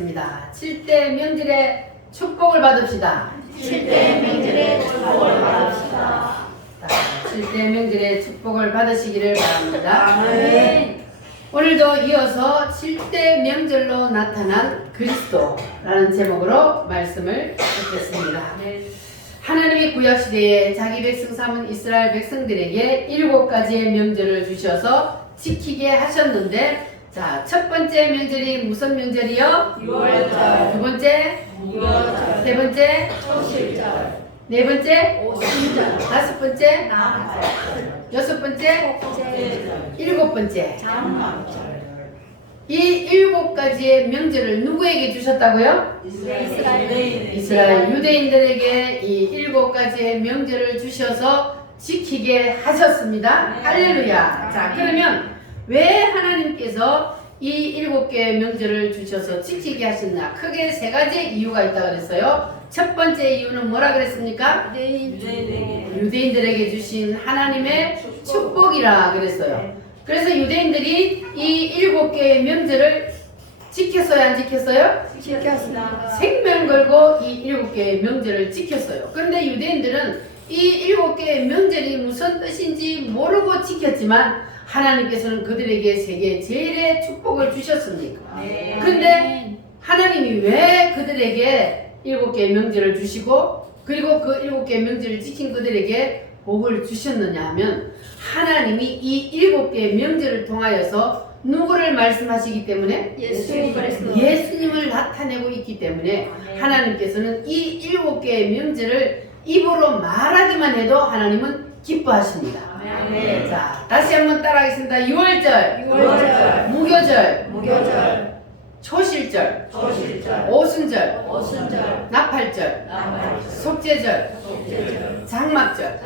하겠습니다. 7대 명절의 축복을 받읍시다. 7대 명절의 축복을 받읍시다. 7대 명절의 축복을 받으시기를 바랍니다. 아멘. 오늘도 이어서 7대 명절로 나타난 그리스도라는 제목으로 말씀을 듣겠습니다. 하나님이 구약시대에 자기 백성 삼은 이스라엘 백성들에게 7가지의 명절을 주셔서 지키게 하셨는데, 자, 첫 번째 명절이 무슨 명절이요? 유월절. 두 번째? 무교절. 세 번째? 초실절. 네 번째? 오순절. 다섯 번째? 나팔절. 여섯 번째? 축제절. 일곱 번째. 장막절. 이 7가지의 명절을 누구에게 주셨다고요? 이스라엘 유대인들에게 이 7가지의 명절을 주셔서 지키게 하셨습니다. 할렐루야. 자, 그러면 왜 하나님께서 이 7개의 명절을 주셔서 지키게 하셨나? 크게 3가지 이유가 있다고 그랬어요. 첫 번째 이유는 뭐라 그랬습니까? 유대인들에게 주신 하나님의 축복이라 그랬어요. 그래서 유대인들이 이 7개의 명절을 지켰어요, 안 지켰어요? 지켰습니다. 생명 걸고 이 7개의 명절을 지켰어요. 그런데 유대인들은 이 7개의 명절이 무슨 뜻인지 모르고 지켰지만 하나님께서는 그들에게 세계 제일의 축복을 주셨습니까? 그런데 하나님이 왜 그들에게 7개의 명절을 주시고 그리고 그 7개의 명절을 지킨 그들에게 복을 주셨느냐 하면, 하나님이 이 7개의 명절을 통하여서 누구를 말씀하시기 때문에? 예수님을 나타내고 있기 때문에 하나님께서는 이 7개의 명절을 입으로 말하기만 해도 하나님은 기뻐하십니다. 자, 다시 한번 따라하겠습니다. 유월절, 무교절, 초실절, 오순절, 나팔절, 속죄절, 장막절.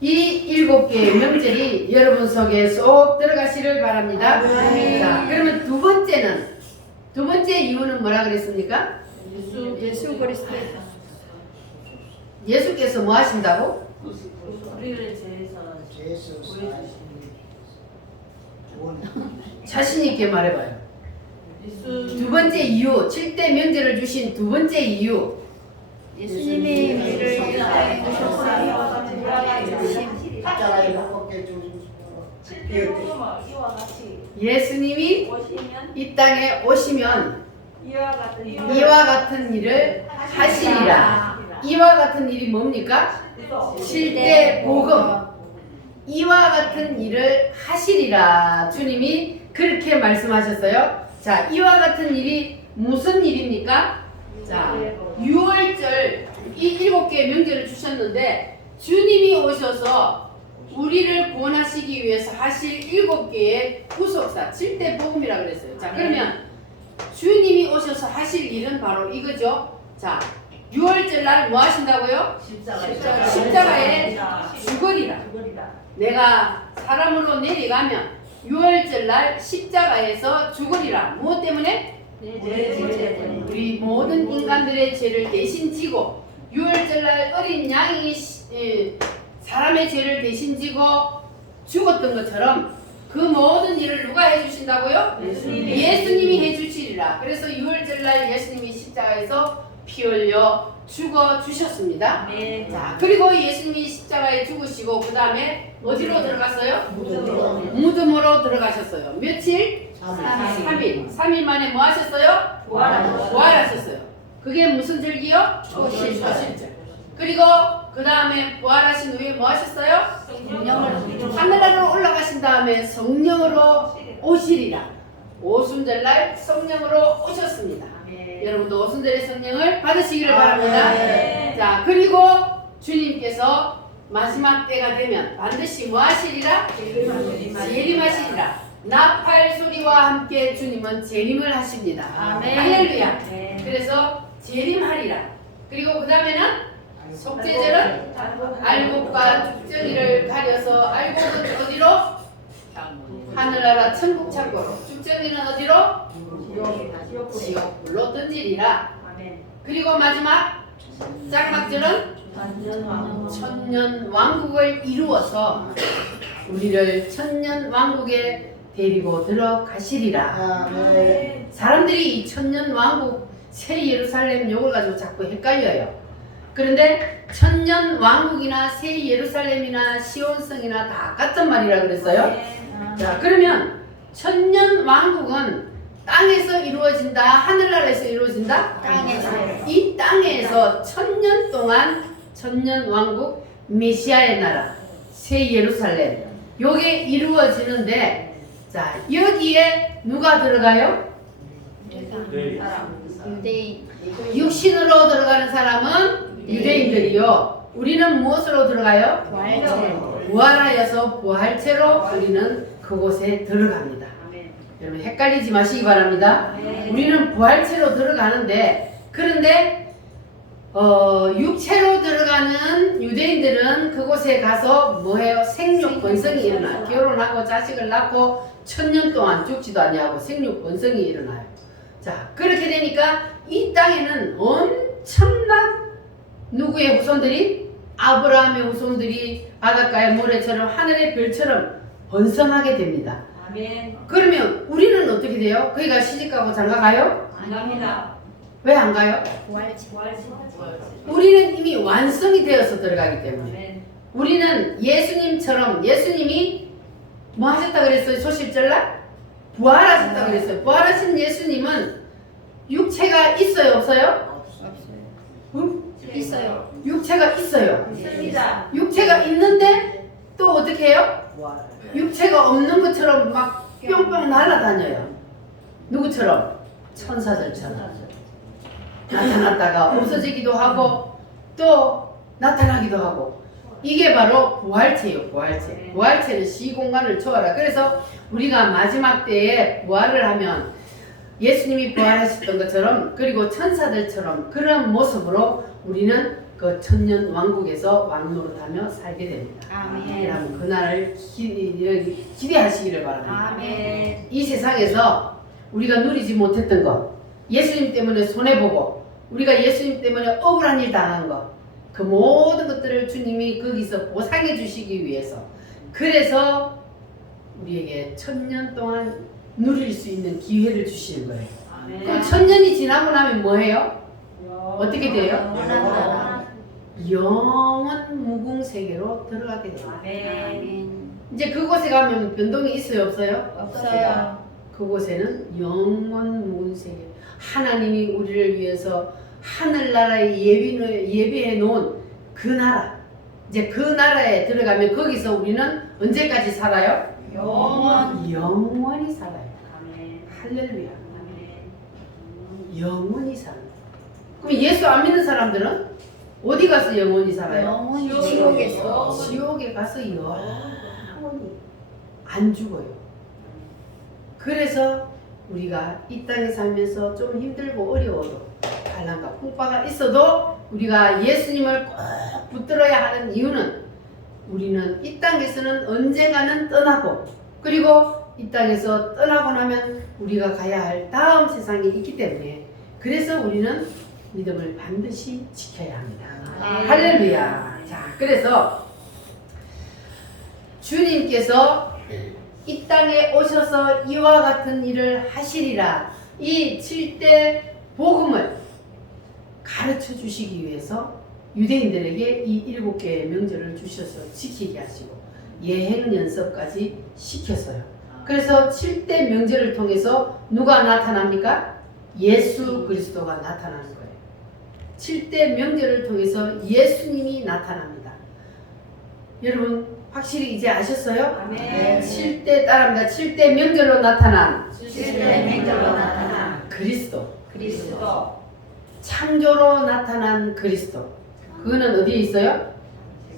이 7개의 명절이 여러분 속에 쏙 들어가시를 바랍니다. 자, 그러면 두 번째 이유는 뭐라 그랬습니까? 예수 그리스도. 예수께서 뭐 하신다고? 우리를 죄에서 자신 있게 말해봐요. 두 번째 이유, 7대 명절을 주신 두 번째 이유. 예수님이 우리를 이 땅에 오셨어요. 예수님이 이 땅에 오시면 이와 같은 일을 하시리라. 이와 같은 일이 뭡니까? 7대 복음. 이와 같은 일을 하시리라. 주님이 그렇게 말씀하셨어요. 자, 이와 같은 일이 무슨 일입니까? 자, 6월절 이 7개의 명절을 주셨는데, 주님이 오셔서 우리를 구원하시기 위해서 하실 7개의 구속사, 7대 복음이라고 그랬어요. 자, 그러면 주님이 오셔서 하실 일은 바로 이거죠. 자, 6월절 날 뭐 하신다고요? 십자가에 죽으리라. 내가 사람으로 내려가면 6월절 날 십자가에서 죽으리라. 무엇 때문에? 우리 모든 인간들의 죄를 대신 지고, 6월절 날 어린 양이 사람의 죄를 대신 지고 죽었던 것처럼 그 모든 일을 누가 해주신다고요? 예수님이 해주시리라. 그래서 6월절 날 예수님이 십자가에서 피 흘려 죽어 주셨습니다. 자, 그리고 예수님이 십자가에 죽으시고 그 다음에 어디로 들어갔어요? 무덤으로 들어가셨어요. 며칠? 3일. 3일 만에 뭐 하셨어요? 부활하셨어요. 그게 무슨 절기요? 초실절. 그리고 그 다음에 부활하신 후에 뭐 하셨어요? 하늘나라로 올라가신 다음에 성령으로 오시리라. 오순절 날 성령으로 오셨습니다. 여러분도 오순절의 성령을 받으시기를 바랍니다. 자, 그리고 주님께서 마지막 때가 되면 반드시 뭐 하시리라? 재림하시리라. 나팔 소리와 함께 주님은 재림을 하십니다. 할렐루야. 그래서 재림하리라. 그리고 그 다음에는 속죄절은 알곡과 죽정이를 가려서, 알곡은 어디로? 하늘나라 천국 창고로, 죽정이는 어디로? 지옥불로 던지리라. 그리고 마지막 장막절은 천년 왕국을 이루어서 우리를 천년 왕국에 데리고 들어가시리라. 사람들이 이 천년 왕국 새 예루살렘 요걸 가지고 자꾸 헷갈려요. 그런데 천년 왕국이나 새 예루살렘이나 시온성이나 다 같은 말이라 그랬어요. 자, 그러면 천년 왕국은 땅에서 이루어진다, 하늘나라에서 이루어진다? 땅에서요. 이 땅에서 천년 동안 천년 왕국 메시아의 나라 새 예루살렘 요게 이루어지는데, 자, 여기에 누가 들어가요? 유대인. 육신으로 들어가는 사람은 유대인들이요. 우리는 무엇으로 들어가요? 부활체로. 부활하여서 부활체로 우리는 그곳에 들어갑니다. 여러분 헷갈리지 마시기 바랍니다. 우리는 부활체로 들어가는데, 그런데 육체로 들어가는 유대인들은 그곳에 가서 뭐해요? 생육 번성이 일어나요. 결혼하고 자식을 낳고 천년 동안 죽지도 아니하고 생육 번성이 일어나요. 자, 그렇게 되니까 이 땅에는 엄청난 누구의 후손들이? 아브라함의 후손들이 바닷가의 모래처럼 하늘의 별처럼 번성하게 됩니다. 그러면 우리는 어떻게 돼요? 거기가 시집가고 장가가요? 안 갑니다. 왜 안 가요? 부활체. 우리는 이미 완성이 되어서 들어가기 때문에. 우리는 예수님처럼, 예수님이 뭐 하셨다 그랬어요? 초실절날? 부활하셨다 그랬어요. 부활하신 예수님은 육체가 있어요, 없어요? 없어요. 있어요. 육체가 있어요. 있습니다. 육체가 있는데 또 어떻게 해요? 육체가 없는 것처럼 막 뿅뿅 날아다녀요. 누구처럼? 천사들처럼. 나타났다가 없어지기도 하고 또 나타나기도 하고. 이게 바로 부활체예요. 부활체. 부활체는 시공간을 초월하. 그래서 우리가 마지막 때에 부활을 하면 예수님이 부활하셨던 것처럼, 그리고 천사들처럼 그런 모습으로 우리는 그 천년 왕국에서 왕노릇하며 살게 됩니다. 아멘. 여러분 그날을 기대하시기를 바랍니다. 아멘. 이 세상에서 우리가 누리지 못했던 것, 예수님 때문에 손해보고 우리가 예수님 때문에 억울한 일 당한 것, 그 모든 것들을 주님이 거기서 보상해 주시기 위해서, 그래서 우리에게 천년 동안 누릴 수 있는 기회를 주시는 거예요. 그럼 천년이 지나고 나면 뭐해요? 어떻게 돼요? 영원한 나라. 영원 무궁 세계로 들어가게 됩니다. 아멘. 이제 그곳에 가면 변동이 있어요, 없어요? 없어요. 그곳에는 영원 무궁 세계. 하나님이 우리를 위해서 하늘나라에 예비해 놓은 그 나라. 이제 그 나라에 들어가면 거기서 우리는 언제까지 살아요? 영원히 살아요. 할렐루야. 영원히 살아요. 그럼 예수 안 믿는 사람들은 어디 가서 영원히 살아요? 영원히 지옥에서. 지옥에 가서 영원히 안 죽어요. 그래서 우리가 이 땅에 살면서 좀 힘들고 어려워도 반란과 풍파가 있어도 우리가 예수님을 꼭 붙들어야 하는 이유는, 우리는 이 땅에서는 언젠가는 떠나고, 그리고 이 땅에서 떠나고 나면 우리가 가야 할 다음 세상이 있기 때문에, 그래서 우리는 믿음을 반드시 지켜야 합니다. 할렐루야. 자, 그래서 주님께서 이 땅에 오셔서 이와 같은 일을 하시리라. 이 7대 복음을 가르쳐 주시기 위해서 유대인들에게 이 7개의 명절을 주셔서 지키게 하시고 예행 연습까지 시켰어요. 그래서 7대 명절을 통해서 누가 나타납니까? 예수 그리스도가 나타나는 거예요. 7대 명절을 통해서 예수님이 나타납니다. 여러분 확실히 이제 아셨어요? 아멘. 7대 따라합니다. 7대 명절로 나타난 7대 명절로 나타난 그리스도. 그리스도. 창조로 나타난 그리스도. 그거는 어디에 있어요?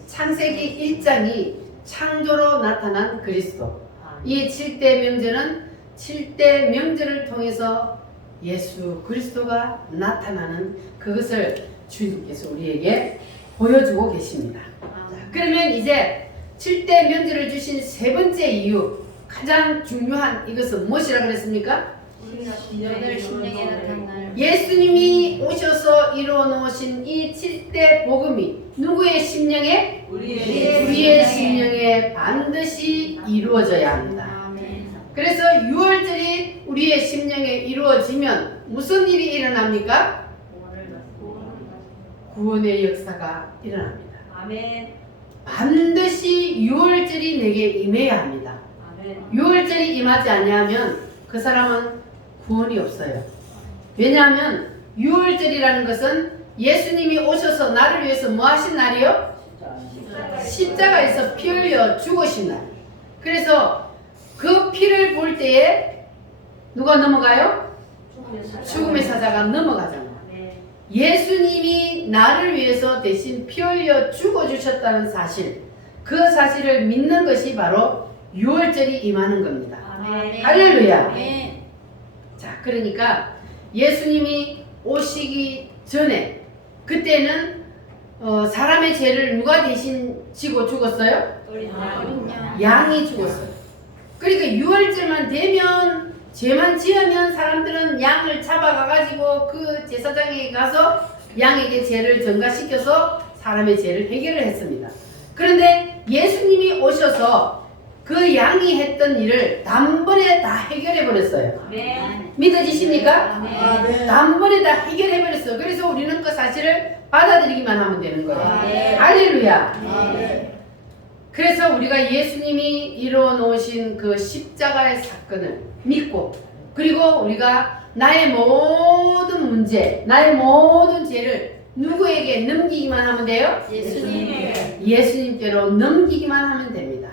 창세기 1장이 창조로 나타난 그리스도. 이 7대 명절은 7대 명절을 통해서 예수 그리스도가 나타나는 그것을 주님께서 우리에게 보여주고 계십니다. 그러면 이제 7대 명절을 주신 세 번째 이유, 가장 중요한 이것은 무엇이라고 그랬습니까? 오늘 심령에 나타날 예수님이 오셔서 이루어 놓으신 이 7대 복음이 누구의 심령에? 우리의 심령에 반드시 이루어져야 합니다. 아멘. 그래서 6월절이 우리의 심령에 이루어지면 무슨 일이 일어납니까? 구원의 역사가 일어납니다. 아멘. 반드시 6월절이 내게 임해야 합니다. 아멘. 6월절이 임하지 않냐면 그 사람은 구원이 없어요. 왜냐하면 6월절이라는 것은 예수님이 오셔서 나를 위해서 뭐 하신 날이요? 십자가에서 피 흘려 죽으신 날. 그래서 그 피를 볼 때에 누가 넘어가요? 죽음의 사자가 넘어가잖아요. 아멘. 예수님이 나를 위해서 대신 피 흘려 죽어주셨다는 사실, 그 사실을 믿는 것이 바로 6월절이 임하는 겁니다. 아멘. 할렐루야. 아멘. 자, 그러니까 예수님이 오시기 전에 그때는 사람의 죄를 누가 대신 지고 죽었어요? 어린 양. 양이 죽었어요. 그러니까 6월절만 되면 죄만 지으면 사람들은 양을 잡아가가지고 그 제사장에게 가서 양에게 죄를 전가시켜서 사람의 죄를 해결을 했습니다. 그런데 예수님이 오셔서 그 양이 했던 일을 단번에 다 해결해 버렸어요. 아멘. 믿어지십니까? 아멘. 단번에 다 해결해 버렸어요. 그래서 우리는 그 사실을 받아들이기만 하면 되는 거예요. 아멘. 할렐루야. 아멘. 그래서 우리가 예수님이 이루어 놓으신 그 십자가의 사건을 믿고, 그리고 우리가 나의 모든 문제, 나의 모든 죄를 누구에게 넘기기만 하면 돼요? 예수님. 예수님께로 넘기기만 하면 됩니다.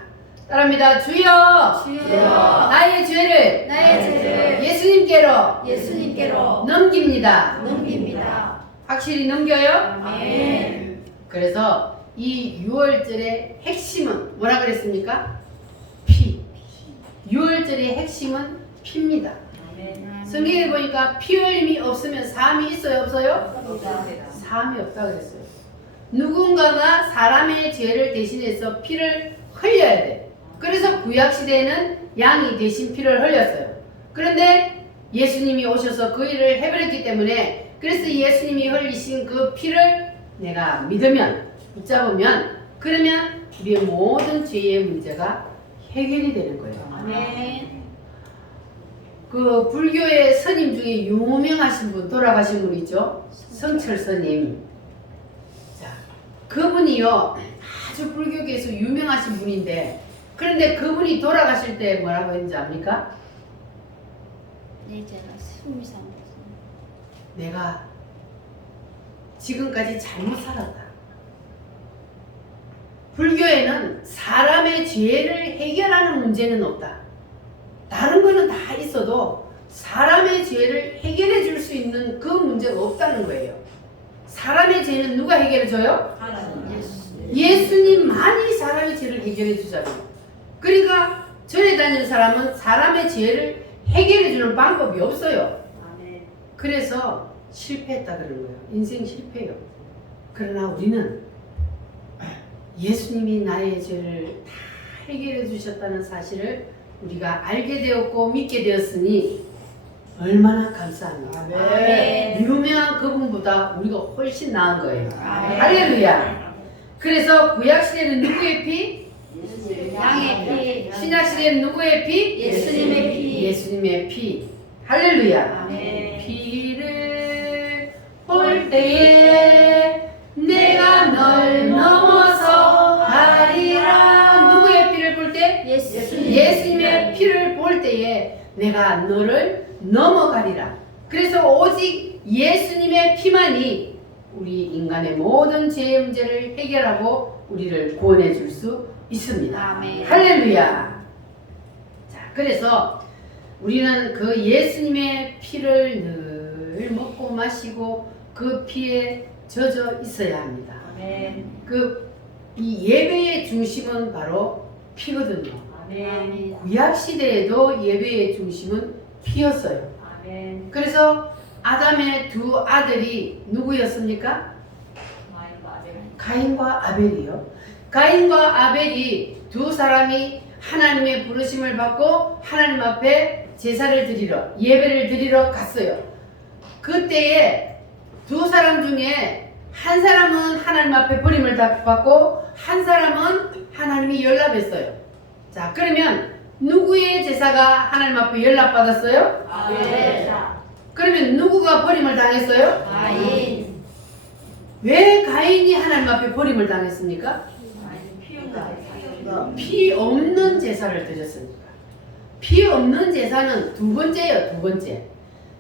따라합니다. 주여, 주여. 나의 죄를 나의 죄를 예수님께로 예수님께로 넘깁니다. 넘깁니다. 확실히 넘겨요? 아멘. 그래서 이 6월절의 핵심은 뭐라 그랬습니까? 피. 6월절의 핵심은 피입니다. 아멘. 성경에 보니까 피 흘림이 없으면 사함이 있어요, 없어요? 감사합니다. 사함이 없다 그랬어요. 누군가가 사람의 죄를 대신해서 피를 흘려야 돼. 그래서 구약 시대에는 양이 대신 피를 흘렸어요. 그런데 예수님이 오셔서 그 일을 해버렸기 때문에, 그래서 예수님이 흘리신 그 피를 내가 믿으면, 붙잡으면, 그러면 우리의 모든 죄의 문제가 해결이 되는 거예요. 아멘. 그 불교의 스님 중에 유명하신 분, 돌아가신 분 있죠? 성철 스님. 자, 그분이요, 아주 불교계에서 유명하신 분인데, 그런데 그분이 돌아가실 때 뭐라고 했는지 압니까? 네, 제가 숨이 삼켰습니다. 내가 지금까지 잘못 살았다. 불교에는 사람의 죄를 해결하는 문제는 없다. 다른 거는 다 있어도 사람의 죄를 해결해 줄 수 있는 그 문제가 없다는 거예요. 사람의 죄는 누가 해결해 줘요? 하나님. 예수님만이 사람의 죄를 해결해 주잖아요. 그러니까 절에 다니는 사람은 사람의 죄를 해결해 주는 방법이 없어요. 아멘. 그래서 실패했다 그러는 거예요. 인생 실패예요. 그러나 우리는 예수님이 나의 죄를 다 해결해 주셨다는 사실을 우리가 알게 되었고 믿게 되었으니 얼마나 감사합니까? 아멘. 유명한 그분보다 우리가 훨씬 나은 거예요. 아멘. 할렐루야. 그래서 구약시대는 누구의 피? 양의 피. 신약시대는 누구의 피? 예수님의 피. 예수님의 피. 할렐루야. 아멘. 피를 볼 때에 내가 널 넘어서 가리라. 누구의 피를 볼 때? 예수님. 예수님의 피를 볼 때에 내가 너를 넘어가리라. 그래서 오직 예수님의 피만이 우리 인간의 모든 죄의 문제를 해결하고 우리를 구원해 줄 수 있습니다. 아멘. 할렐루야. 자, 그래서 우리는 그 예수님의 피를 늘 먹고 마시고 그 피에 젖어 있어야 합니다. 아멘. 이 예배의 중심은 바로 피거든요. 아멘. 구약 시대에도 예배의 중심은 피였어요. 아멘. 그래서 아담의 두 아들이 누구였습니까? 마이크 아멘. 가인과 아벨이요. 가인과 아벨이 두 사람이 하나님의 부르심을 받고 하나님 앞에 제사를 드리러, 예배를 드리러 갔어요. 그때에 두 사람 중에 한 사람은 하나님 앞에 버림을 받고 한 사람은 하나님이 연락했어요. 자, 그러면 누구의 제사가 하나님 앞에 연락받았어요? 아벨. 그러면 누구가 버림을 당했어요? 가인. 왜 가인이 하나님 앞에 버림을 당했습니까? 피 없는 제사를 드렸으니까. 피 없는 제사는 두 번째예요, 두 번째.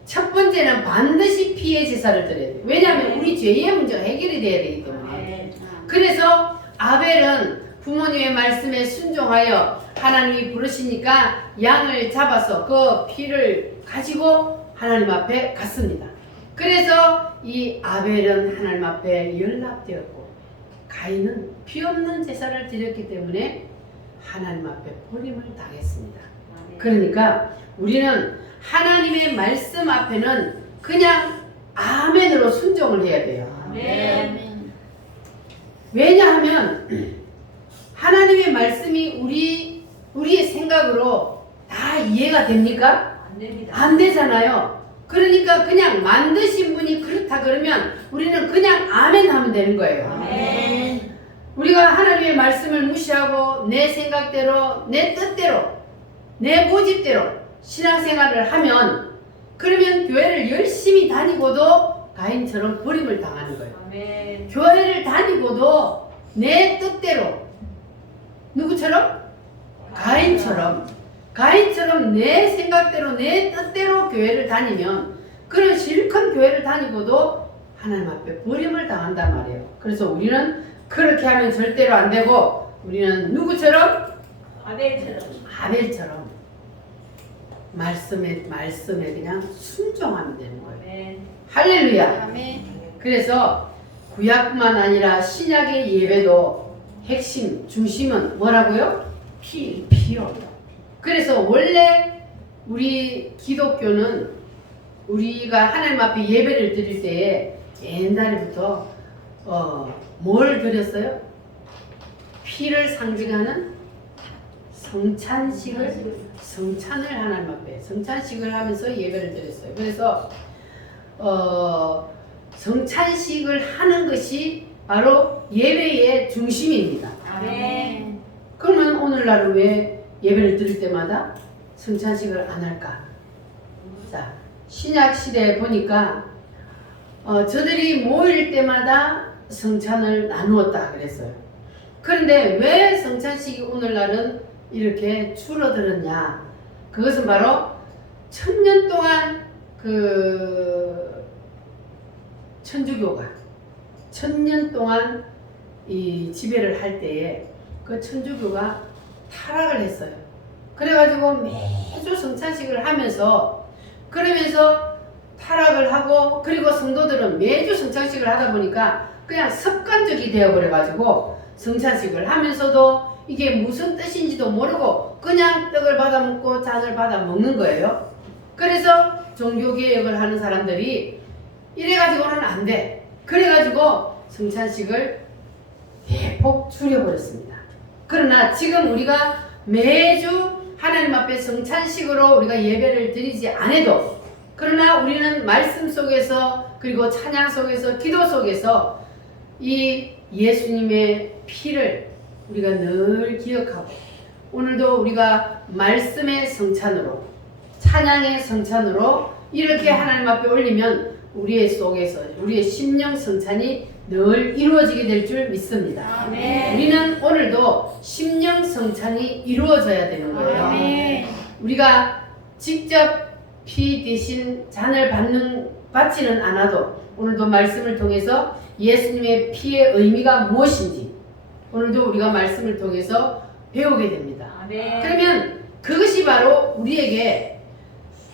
첫 번째는 반드시 피의 제사를 드려야 돼요. 왜냐하면 우리 죄의 문제가 해결이 돼야 되기 때문에. 그래서 아벨은 부모님의 말씀에 순종하여 하나님이 부르시니까 양을 잡아서 그 피를 가지고 하나님 앞에 갔습니다. 그래서 이 아벨은 하나님 앞에 연락되었고 가인은 피 없는 제사를 드렸기 때문에 하나님 앞에 버림을 당했습니다. 그러니까 우리는 하나님의 말씀 앞에는 그냥 아멘으로 순종을 해야 돼요. 아멘. 왜냐하면 하나님의 말씀이 우리의 생각으로 다 이해가 됩니까? 안 됩니다. 안 되잖아요. 그러니까 그냥 만드신 분이 그렇다 그러면 우리는 그냥 아멘 하면 되는 거예요. 아멘. 우리가 하나님의 말씀을 무시하고 내 생각대로, 내 뜻대로, 내 고집대로 신앙생활을 하면 그러면 교회를 열심히 다니고도 가인처럼 버림을 당하는 거예요. 아멘. 교회를 다니고도 내 뜻대로 누구처럼? 가인처럼 내 생각대로 내 뜻대로 교회를 다니면 그런 실컷 교회를 다니고도 하나님 앞에 버림을 당한단 말이에요. 그래서 우리는 그렇게 하면 절대로 안 되고 우리는 누구처럼? 아벨처럼 말씀에 그냥 순종하면 되는 거예요. 아멘. 할렐루야. 아멘. 그래서 구약뿐만 아니라 신약의 예배도 핵심, 중심은 뭐라고요? 피요. 그래서 원래 우리 기독교는 우리가 하나님 앞에 예배를 드릴 때에 옛날부터 뭘 드렸어요? 피를 상징하는 성찬을 하나님 앞에 성찬식을 하면서 예배를 드렸어요. 그래서 성찬식을 하는 것이 바로 예배의 중심입니다. 아멘. 그러면 오늘날은 왜 예배를 드릴 때마다 성찬식을 안 할까? 자, 신약 시대에 보니까 저들이 모일 때마다 성찬을 나누었다 그랬어요. 그런데 왜 성찬식이 오늘날은 이렇게 줄어들었냐? 그것은 바로 1000년 동안 천주교가 1000년 동안 이 지배를 할 때에 그 천주교가 타락을 했어요. 그래가지고 매주 성찬식을 하면서 그러면서 타락을 하고 그리고 성도들은 매주 성찬식을 하다 보니까 그냥 습관적이 되어버려가지고 성찬식을 하면서도 이게 무슨 뜻인지도 모르고 그냥 떡을 받아 먹고 잔을 받아 먹는 거예요. 그래서 종교개혁을 하는 사람들이 이래가지고는 안 돼. 그래가지고 성찬식을 대폭 줄여버렸습니다. 그러나 지금 우리가 매주 하나님 앞에 성찬식으로 우리가 예배를 드리지 않아도 그러나 우리는 말씀 속에서 그리고 찬양 속에서 기도 속에서 이 예수님의 피를 우리가 늘 기억하고 오늘도 우리가 말씀의 성찬으로 찬양의 성찬으로 이렇게 하나님 앞에 올리면 우리의 속에서 우리의 심령 성찬이 늘 이루어지게 될 줄 믿습니다. 아멘. 우리는 오늘도 심령 성찬이 이루어져야 되는 거예요. 아멘. 우리가 직접 피 대신 잔을 받지는 않아도 오늘도 말씀을 통해서 예수님의 피의 의미가 무엇인지 오늘도 우리가 말씀을 통해서 배우게 됩니다. 아멘. 그러면 그것이 바로 우리에게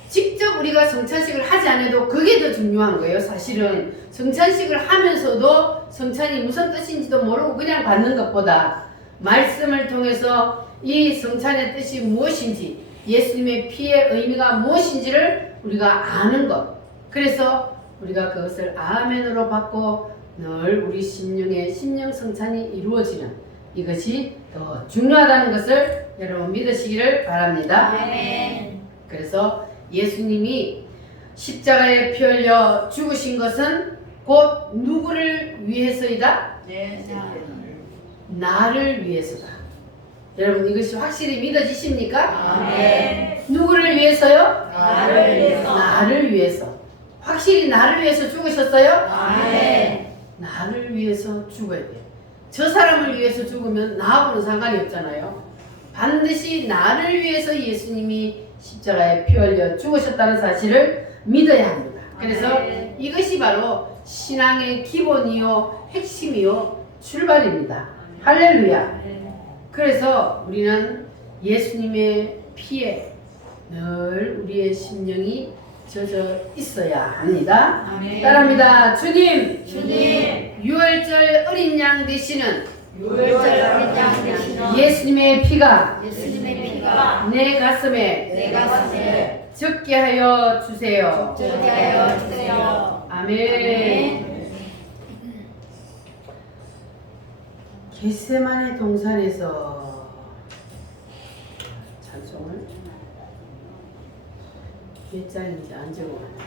직접 우리가 성찬식을 하지 않아도 그게 더 중요한 거예요. 사실은 성찬식을 하면서도 성찬이 무슨 뜻인지도 모르고 그냥 받는 것보다 말씀을 통해서 이 성찬의 뜻이 무엇인지 예수님의 피의 의미가 무엇인지를 우리가 아는 것. 그래서 우리가 그것을 아멘으로 받고 늘 우리 심령 성찬이 이루어지는 이것이 더 중요하다는 것을 여러분 믿으시기를 바랍니다. 아멘. 그래서 예수님이 십자가에 피 흘려 죽으신 것은 곧 누구를 위해서이다? 네. 나를 위해서다. 여러분 이것이 확실히 믿어지십니까? 아멘. 누구를 위해서요? 나를 위해서. 나를 위해서. 확실히 나를 위해서 죽으셨어요? 아멘. 나를 위해서 죽어야 돼요. 저 사람을 위해서 죽으면 나하고는 상관이 없잖아요. 반드시 나를 위해서 예수님이 십자가에 피 흘려 죽으셨다는 사실을 믿어야 합니다. 그래서 아멘. 이것이 바로 신앙의 기본이요, 핵심이요, 출발입니다. 할렐루야. 그래서 우리는 예수님의 피에 늘 우리의 심령이 젖어 있어야 합니다. 아멘. 따라합니다. 주님, 주님. 유월절 어린 양 되시는 유월절 어린 양 되시는 예수님의 피가 예수님의 피가 피가 내 가슴에 내 가슴에 적게 하여 주세요. 적게 하여 주세요. 아멘. 겟세마네 동산에서 찬송을 몇 장인지 안 적어놨네.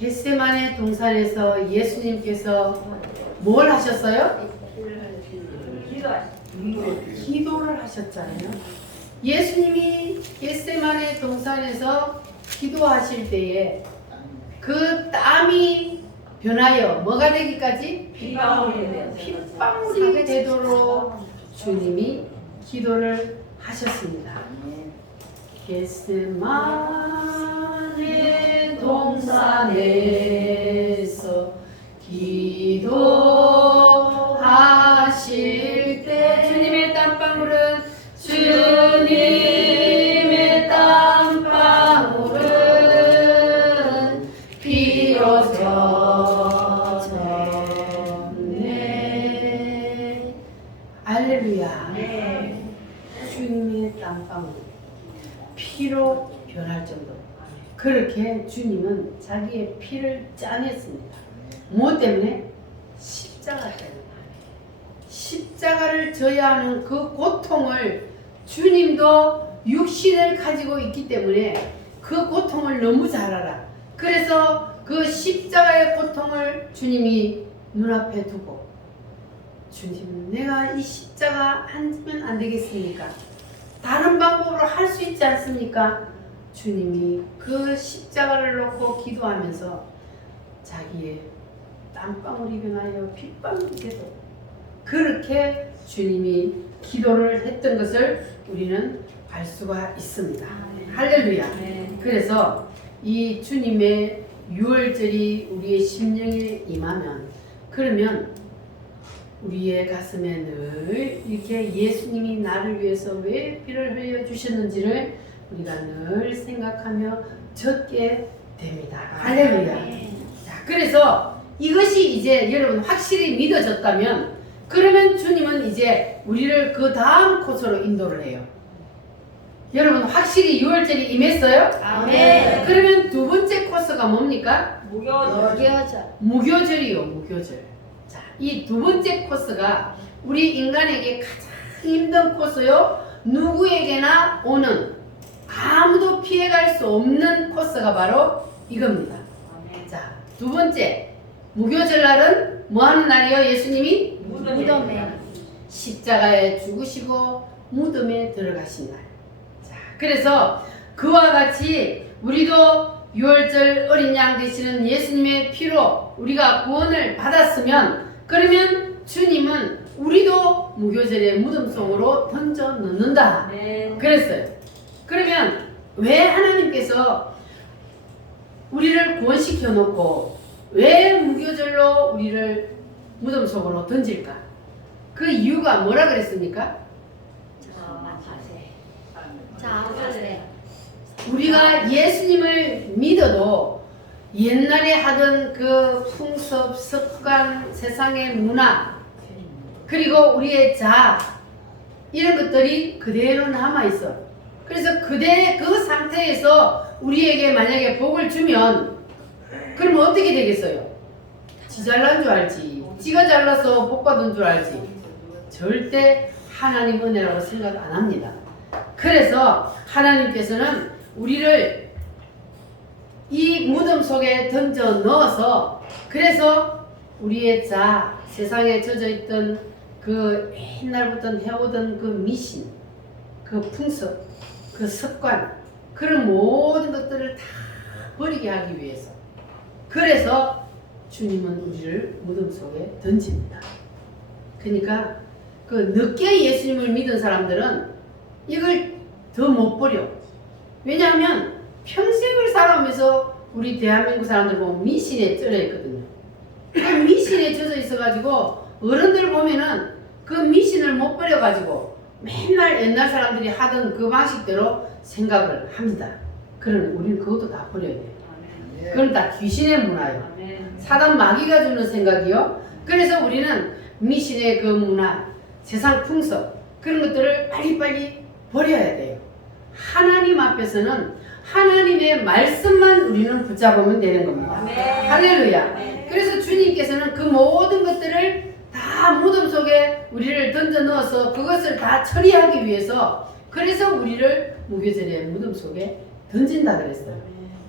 겟세마네 동산에서 예수님께서 뭘 하셨어요? 기도를 하셨잖아요. 예수님이 겟세마네 동산에서 기도하실 때에 그 땀이 변하여 뭐가 되기까지? 핏방울이 되도록 주님이 기도를 하셨습니다. 겟세마네 동산에서 기도하실 때 주님의 땀방울은 주님의 땀방울은 피로 젖었네. 알렐루야. 주님의 땀방울 피로 변할 정도. 그렇게 주님은 자기의 피를 짜냈습니다. 무엇 때문에? 십자가 때문에. 십자가를 져야 하는 그 고통을 주님도 육신을 가지고 있기 때문에 그 고통을 너무 잘 알아. 그래서 그 십자가의 고통을 주님이 눈앞에 두고, 주님, 내가 이 십자가 앉으면 안 되겠습니까? 다른 방법으로 할 수 있지 않습니까? 주님이 그 십자가를 놓고 기도하면서 자기의 땀방울이 변하여 핏방울이 되도록 그렇게 주님이 기도를 했던 것을 우리는 알 수가 있습니다. 할렐루야. 그래서 이 주님의 유월절이 우리의 심령에 임하면, 그러면 우리의 가슴에 늘 이렇게 예수님이 나를 위해서 왜 피를 흘려 주셨는지를 우리가 늘 생각하며 젖게 됩니다. 할렐루야. 자, 그래서 이것이 이제 여러분 확실히 믿어졌다면, 그러면 주님은 이제 우리를 그 다음 코스로 인도를 해요. 여러분 확실히 유월절이 임했어요? 아멘. 그러면 두 번째 코스가 뭡니까? 무교절. 무교절이요, 무교절. 자, 이 두 번째 코스가 우리 인간에게 가장 힘든 코스요. 누구에게나 오는, 아무도 피해갈 수 없는 코스가 바로 이겁니다. 자, 두 번째 무교절 날은 뭐 하는 날이요? 예수님이 무덤에. 십자가에 죽으시고 무덤에 들어가신 날. 자, 그래서 그와 같이 우리도 유월절 어린 양 되시는 예수님의 피로 우리가 구원을 받았으면, 그러면 주님은 우리도 무교절의 무덤 속으로 던져 넣는다. 그랬어요. 그러면 왜 하나님께서 우리를 구원시켜 놓고 왜 무교절로 우리를 무덤 속으로 던질까? 그 이유가 뭐라 그랬습니까? 자아세. 우리가 예수님을 믿어도 옛날에 하던 그 풍습, 습관, 세상의 문화, 그리고 우리의 자아, 이런 것들이 그대로 남아있어. 그래서 그 상태에서 우리에게 만약에 복을 주면, 그러면 어떻게 되겠어요? 지 잘난 줄 알지. 지가 잘나서 복 받은 줄 알지. 절대 하나님 은혜라고 생각 안 합니다. 그래서 하나님께서는 우리를 이 무덤 속에 던져 넣어서, 그래서 우리의 세상에 젖어 있던 그 옛날부터 해오던 그 미신, 그 풍습, 그 습관, 그런 모든 것들을 다 버리게 하기 위해서. 그래서 주님은 우리를 무덤 속에 던집니다. 그러니까 그 늦게 예수님을 믿은 사람들은 이걸 더 못 버려. 왜냐하면 평생을 살아오면서 우리 대한민국 사람들 보면 미신에 쩔어 있거든요. 그 미신에 젖어 있어가지고 어른들 보면은 그 미신을 못 버려가지고 맨날 옛날 사람들이 하던 그 방식대로 생각을 합니다. 그러면 우리는 그것도 다 버려야 돼요. 그건 다 귀신의 문화예요. 사단 마귀가 주는 생각이요. 그래서 우리는 미신의 그 문화, 세상 풍습 그런 것들을 빨리빨리 버려야 돼요. 하나님 앞에서는 하나님의 말씀만 우리는 붙잡으면 되는 겁니다. 할렐루야. 그래서 주님께서는 그 모든 것들을 다 무덤 속에 우리를 던져 넣어서 그것을 다 처리하기 위해서 그래서 우리를 무교절에 무덤 속에 던진다 그랬어요.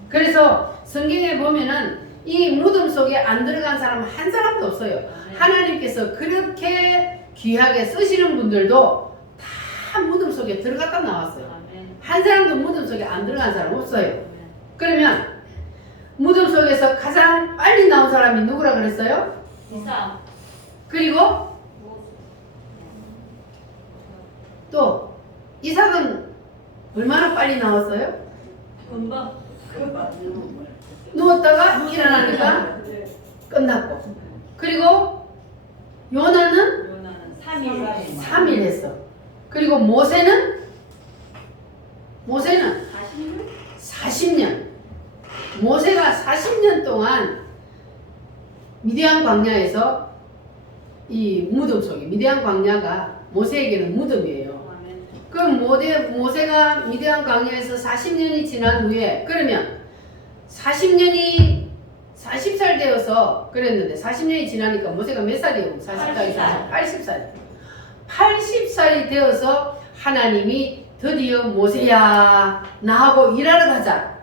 그래서 성경에 보면은 이 무덤 속에 안 들어간 사람 한 사람도 없어요. 하나님께서 그렇게 귀하게 쓰시는 분들도 다 무덤 속에 들어갔다 나왔어요. 한 사람도 무덤 속에 안 들어간 사람 없어요. 그러면 무덤 속에서 가장 빨리 나온 사람이 누구라 그랬어요? 이삭. 그리고 또 이삭은 얼마나 빨리 나왔어요? 금방. 누웠다가 일어나니까 끝났고. 그리고 요나는 3일 했어. 그리고 모세는 40년. 모세가 40년 동안 미디안 광야에서 이 무덤 속에, 미디안 광야가 모세에게는 무덤이에요. 그 모세가 미디안 광야에서 40년이 지난 후에 그러면 40살 되어서 그랬는데 40년이 지나니까 모세가 몇 살이에요? 40살이 80살. 80살이 되어서 하나님이 드디어 모세야 나하고 일하러 가자.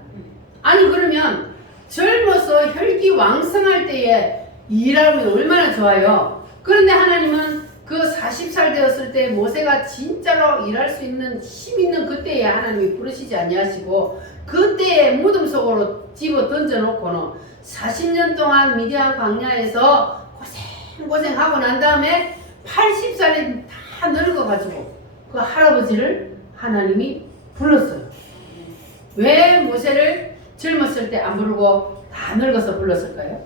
아니 그러면 젊어서 혈기 왕성할 때에 일하면 얼마나 좋아요. 그런데 하나님은 그 40살 되었을 때 모세가 진짜로 일할 수 있는 힘 있는 그때에 하나님이 부르시지 아니하시고 그때에 무덤 속으로 집어 던져놓고는 40년 동안 미디안 광야에서 고생하고 난 다음에 80살이 다 늙어가지고 그 할아버지를 하나님이 불렀어요. 왜 모세를 젊었을 때 안 부르고 다 늙어서 불렀을까요?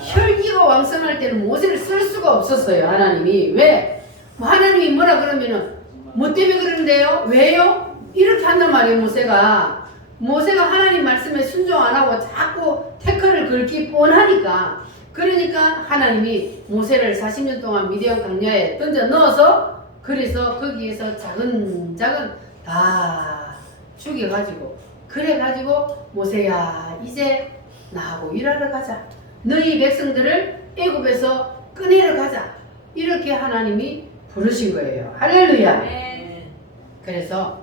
혈기가 왕성할 때는 모세를 쓸 수가 없었어요. 하나님이. 왜? 하나님이 뭐라 그러면은 뭐 때문에 그러는데요? 왜요? 이렇게 한단 말이에요. 모세가 하나님 말씀에 순종 안 하고 자꾸 태클을 긁기 뻔하니까. 그러니까 하나님이 모세를 40년 동안 미디안 광야에 던져 넣어서 그래서 거기에서 차근차근 다 죽여가지고 그래가지고 모세야 이제 나하고 일하러 가자. 너희 백성들을 애굽에서 꺼내러 가자. 이렇게 하나님이 부르신 거예요. 할렐루야. 그래서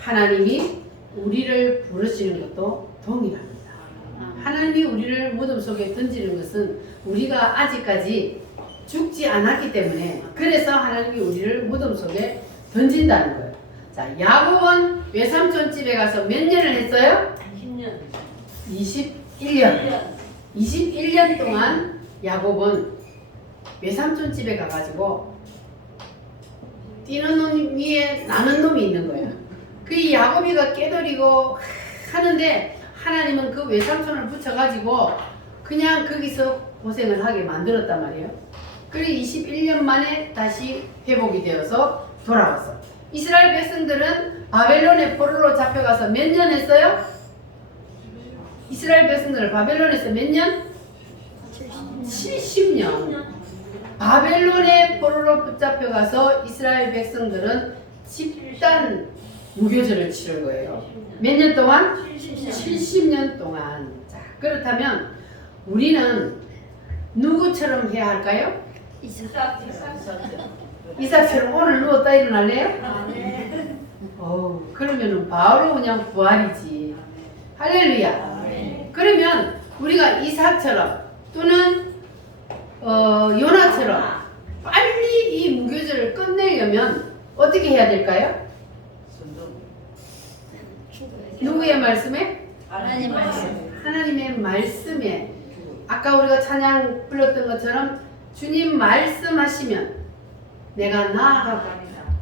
하나님이 우리를 부르시는 것도 동일합니다. 하나님이 우리를 무덤 속에 던지는 것은 우리가 아직까지 죽지 않았기 때문에 그래서 하나님이 우리를 무덤 속에 던진다는 거예요. 자, 야곱은 외삼촌 집에 가서 몇 년을 했어요? 21년. 21년 동안 야곱은 외삼촌 집에 가가지고 뛰는 놈 위에 나는 놈이 있는 거예요. 그 야곱이가 깨돌이고 하는데 하나님은 그 외삼촌을 붙여가지고 그냥 거기서 고생을 하게 만들었단 말이에요. 그리고 21년 만에 다시 회복이 되어서 돌아왔어. 이스라엘 백성들은 바벨론의 포로로 잡혀가서 몇 년 했어요? 이스라엘 백성들을 바벨론에서 몇 년? 70년. 바벨론의 포로로 붙잡혀가서 이스라엘 백성들은 집단 무교절을 치른 거예요. 몇 년 동안? 70년 동안. 자, 그렇다면 우리는 누구처럼 해야 할까요? 이삭처럼 오늘 누웠다 일어날래요? 그러면은 바로 그냥 부활이지. 할렐루야. 그러면 우리가 이삭처럼 또는 요나처럼 빨리 이 무교절을 끝내려면 어떻게 해야 될까요? 누구의 말씀에? 하나님 말씀. 하나님의 말씀에. 아까 우리가 찬양 불렀던 것처럼 주님 말씀하시면 내가 나아가고,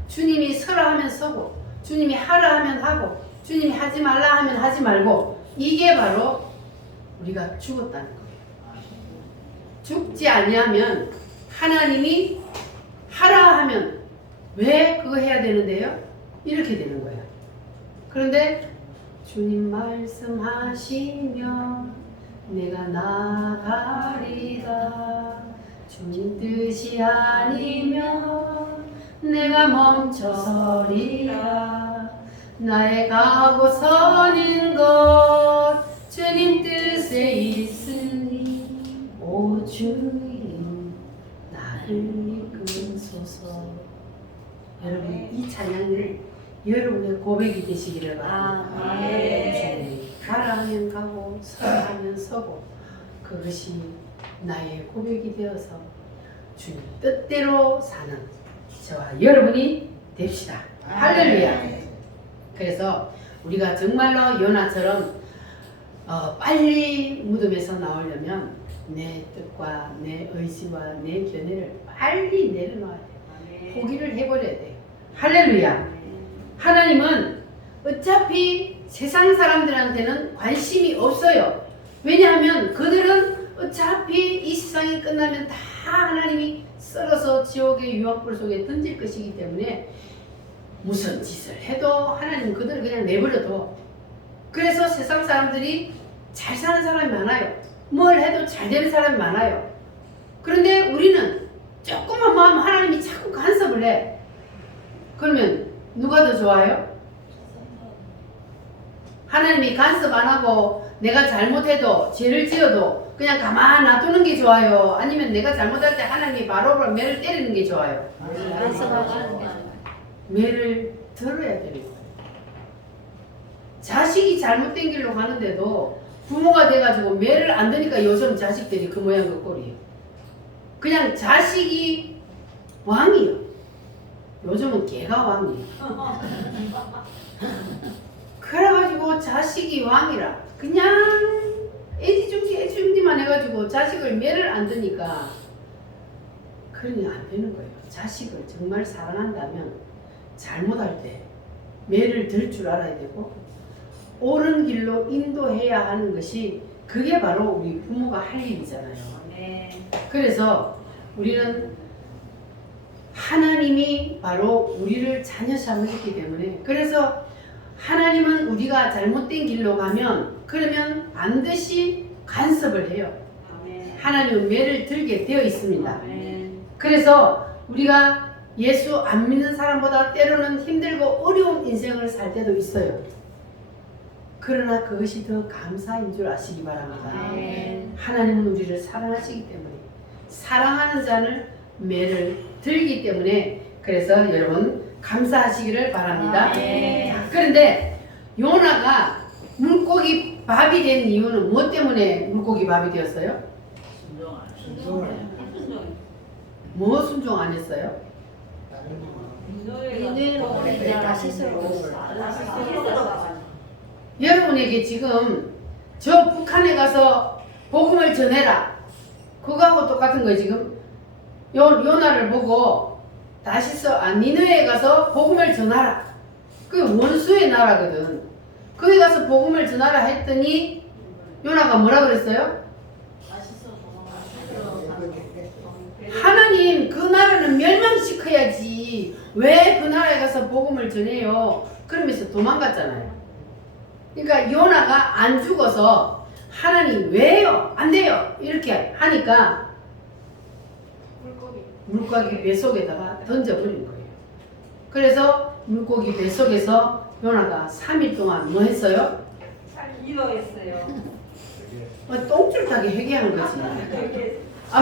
주님이 서라 하면 서고, 주님이 하라 하면 하고, 주님이 하지 말라 하면 하지 말고, 이게 바로 우리가 죽었다는 거예요. 죽지 아니하면 하나님이 하라 하면 왜 그거 해야 되는데요? 이렇게 되는 거예요. 그런데 주님 말씀하시면 내가 나가리다. 주님 뜻이 아니면 내가 멈춰서리라. 나의 가고 서는 것 주님 뜻에 있으니 오 주님 나를 이끌소서. 여러분 이 찬양을 여러분의 고백이 되시기를 바랍니다. 주님 가라 하면 가고 서라 하면 서고 그것이 나의 고백이 되어서 주님 뜻대로 사는 저와 여러분이 됩시다. 할렐루야. 그래서 우리가 정말로 요나처럼 빨리 무덤에서 나오려면 내 뜻과 내 의지와 내 견해를 빨리 내려놔야 돼. 포기를 해버려야 돼. 할렐루야. 하나님은 어차피 세상 사람들한테는 관심이 없어요. 왜냐하면 그들은 어차피 이 세상이 끝나면 다 하나님이 썰어서 지옥의 유황불 속에 던질 것이기 때문에 무슨 짓을 해도 하나님은 그들을 그냥 내버려둬. 그래서 세상 사람들이 잘 사는 사람이 많아요. 뭘 해도 잘 되는 사람이 많아요. 그런데 우리는 조금만 마음 하나님이 자꾸 간섭을 해. 그러면 누가 더 좋아요? 하나님이 간섭 안 하고 내가 잘못해도 죄를 지어도 그냥 가만 놔두는 게 좋아요? 아니면 내가 잘못할 때 하나님이 바로 매를 때리는 게 좋아요? 말씀하시는 게 좋아요. 매를 들어야 되는 거예요. 자식이 잘못된 길로 가는데도 부모가 돼가지고 매를 안 드니까 요즘 자식들이 그 모양 그 꼴이에요. 그냥 자식이 왕이요. 요즘은 개가 왕이에요. 그래가지고 자식이 왕이라 그냥 애지중지만 해가지고 자식을 매를 안 드니까 그러니 안 되는 거예요. 자식을 정말 사랑한다면 잘못할 때 매를 들 줄 알아야 되고 옳은 길로 인도해야 하는 것이 그게 바로 우리 부모가 할 일이잖아요. 그래서 우리는 하나님이 바로 우리를 자녀 삼으셨기 때문에 그래서 하나님은 우리가 잘못된 길로 가면 그러면 반드시 간섭을 해요. 하나님은 매를 들게 되어 있습니다. 그래서 우리가 예수 안 믿는 사람보다 때로는 힘들고 어려운 인생을 살 때도 있어요. 그러나 그것이 더 감사인 줄 아시기 바랍니다. 하나님은 우리를 사랑하시기 때문에 사랑하는 자는 매를 들기 때문에 그래서 여러분 감사하시기를 바랍니다. 자, 그런데 요나가 물고기 밥이 된 이유는 무엇 때문에 물고기 밥이 되었어요? 뭐 순종 안 했어요? 니느로 다시스로 여러분에게 지금 저 북한에 가서 복음을 전해라 그거하고 똑같은 거예요. 지금 요나를 보고 니느웨에 가서 복음을 전하라. 그게 원수의 나라거든. 거기 가서 복음을 전하라 했더니 요나가 뭐라 그랬어요? 하나님 그 나라는 멸망시켜야지 왜 그 나라에 가서 복음을 전해요? 그러면서 도망갔잖아요. 그러니까 요나가 안 죽어서 하나님 왜요? 안 돼요? 이렇게 하니까 물고기 뱃속에다가 던져버린 거예요. 그래서 물고기 뱃속에서 요나가 3일 동안 뭐 했어요? 이거였어요. 똥줄 타게 회개하는 거지.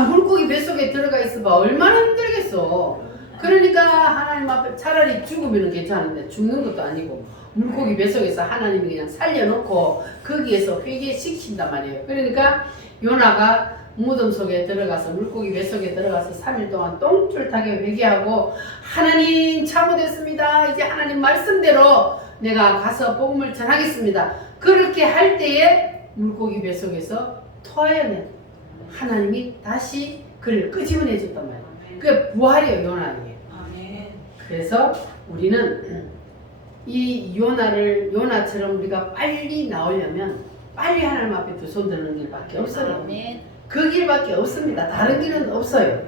물고기 뱃속에 들어가 있어봐 얼마나 힘들겠어. 그러니까 하나님 앞에 차라리 죽으면 괜찮은데 죽는 것도 아니고 물고기 뱃속에서 하나님이 그냥 살려놓고 거기에서 회개시킨단 말이에요. 그러니까 요나가 무덤 속에 들어가서 물고기 뱃속에 들어가서 3일 동안 똥줄타게 회개하고 하나님 잘못했습니다. 이제 하나님 말씀대로 내가 가서 복음을 전하겠습니다. 그렇게 할 때에 물고기 뱃속에서 토하여낸 하나님이 다시 그를 끄집어내 줬단 말이에요. 그게 부활이에요, 요나에게. 그래서 우리는 이 요나처럼 우리가 빨리 나오려면 빨리 하나님 앞에 두 손 드는 길밖에 없어요. 아멘. 그 길밖에 없습니다. 다른 길은 없어요.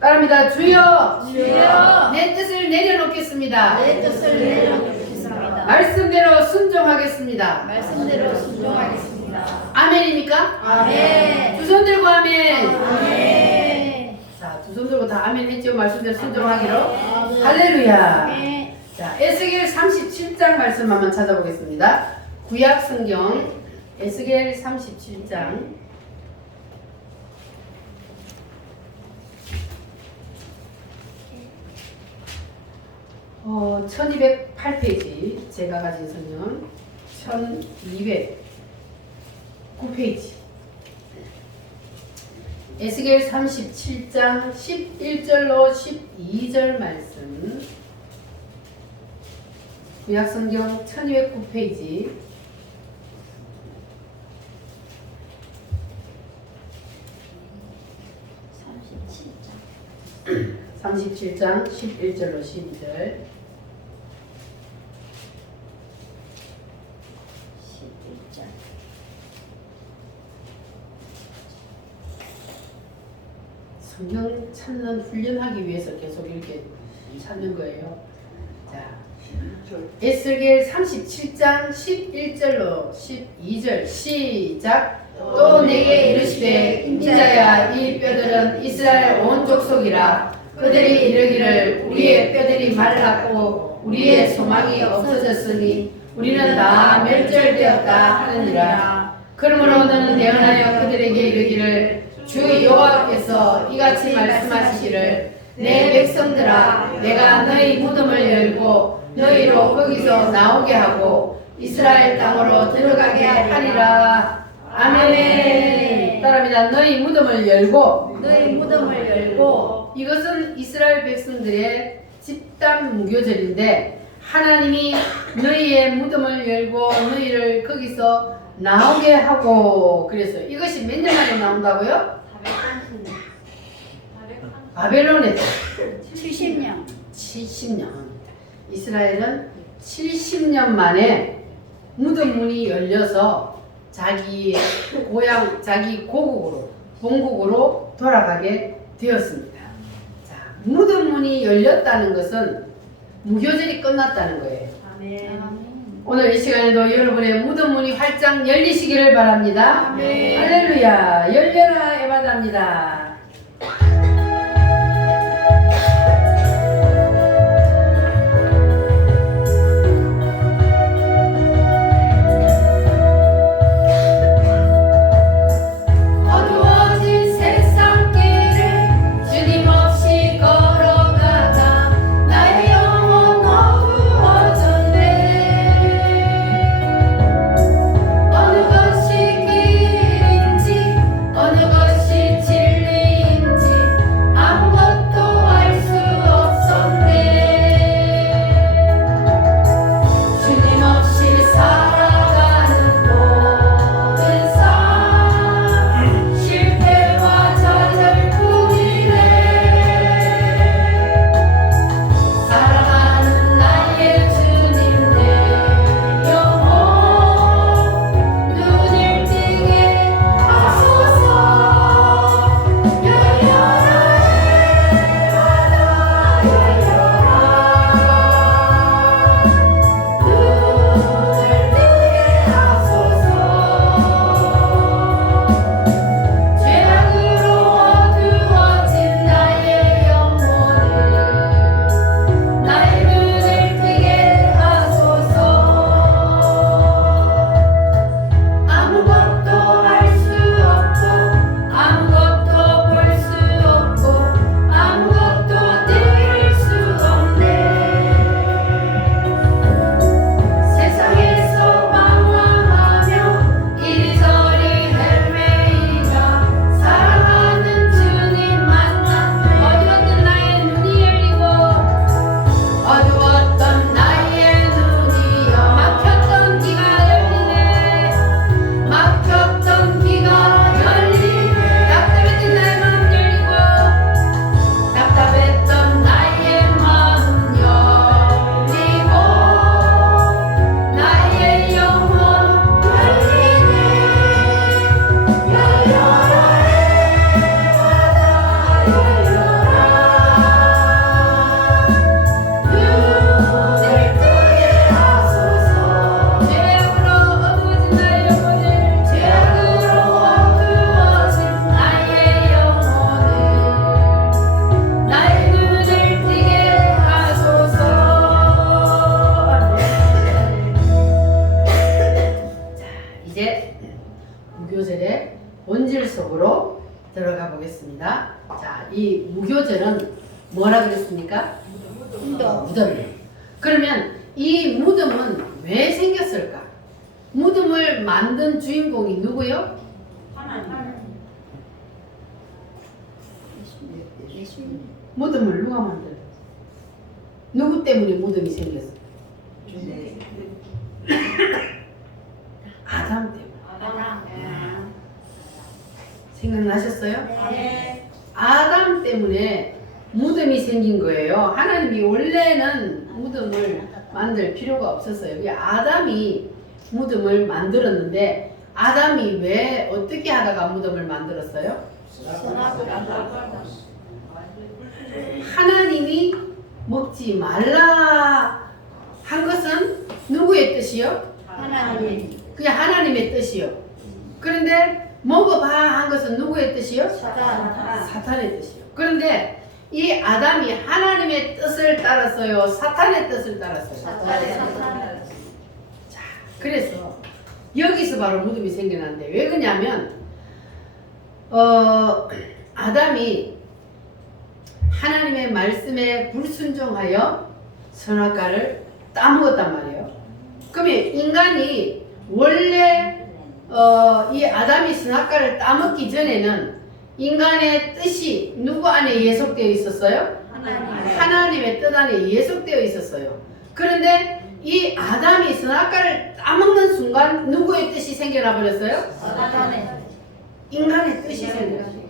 따라합니다. 주여, 주여, 내 뜻을 내려놓겠습니다. 내 뜻을 내려놓겠습니다. 말씀대로 순종하겠습니다. 말씀대로 순종하겠습니다. 아멘입니까? 아멘. 두 손 들고 아멘. 아멘. 자, 두 손 들고 다 아멘 했죠? 말씀대로 순종하기로. 아멘. 할렐루야. 아멘. 자, 에스겔 37장 말씀 한번 찾아보겠습니다. 구약 성경 에스겔 37장 1208페이지 제가 가진 성경 1209페이지 에스겔 37장 11절로 12절 말씀 구약성경 1209페이지 37장 11절로 12절 11절. 성경 찾는 훈련하기 위해서 계속 이렇게 찾는 거예요. 자, 에스겔 37장 11절로 12절 시작. 또 내게 이르시되 인자야 이 뼈들은 이스라엘 온 족속이라. 그들이 이르기를 우리의 뼈들이 말랐고 우리의 소망이 없어졌으니 우리는 다 멸절되었다 하느니라. 그러므로 너는 예언하여 그들에게 이르기를 주 여호와께서 이같이 말씀하시기를 내 백성들아 내가 너희 무덤을 열고 너희로 거기서 나오게 하고 이스라엘 땅으로 들어가게 하리라. 아멘. 따라합니다. 너희 무덤을 열고 너희 무덤을 열고 이것은 이스라엘 백성들의 집단 무교절인데 하나님이 너희의 무덤을 열고 너희를 거기서 나오게 하고 그래서 이것이 몇 년 만에 나온다고요? 바벨론에서 70년. 70년. 이스라엘은 70년 만에 무덤 문이 열려서 자기 고향, 자기 고국으로, 본국으로 돌아가게 되었습니다. 자, 무덤 문이 열렸다는 것은 무교절이 끝났다는 거예요. 아멘. 오늘 이 시간에도 여러분의 무덤 문이 활짝 열리시기를 바랍니다. 아멘. 할렐루야. 열려라 에바다입니다. 어두워진 세상길을 주님 없이 걸어가다 나의 영혼 어두워졌네. 어느 것이 길인지 어느 것이 진리 이제 무교절의 본질 속으로 들어가 보겠습니다. 자, 이 무교절은 뭐라 그랬습니까? 무덤이에요. 그러면 이 무덤은 왜 생겼을까? 무덤을 만든 주인공이 누구요? 예수님. 무덤을 누가 만들어? 누구 때문에 무덤이 생겼어? 아담 때문에. 아담. 생각나셨어요? 네. 아담 때문에 무덤이 생긴 거예요. 하나님이 원래는 무덤을 만들 필요가 없었어요. 그게 아담이 무덤을 만들었는데 아담이 왜 어떻게 하다가 무덤을 만들었어요? 하나님이 먹지 말라 한 것은 누구의 뜻이요? 하나님. 그냥 하나님의 뜻이요. 그런데 먹어봐 한 것은 누구의 뜻이요? 사단. 사탄의 뜻이요. 그런데 이 아담이 하나님의 뜻을 따랐어요? 사탄의 뜻을 따랐어요? 사단. 자, 그래서 여기서 바로 무덤이 생겨났는데 왜 그러냐면 아담이 하나님의 말씀에 불순종하여 선악과를 따먹었단 말이에요. 그러면 인간이 원래 이 아담이 선악과를 따먹기 전에는 인간의 뜻이 누구 안에 예속되어 있었어요? 하나님의 뜻 안에 예속되어 있었어요. 그런데 이 아담이 선악과를 따먹는 순간 누구의 뜻이 생겨나 버렸어요? 사단의. 인간의 뜻이 생겨났어요.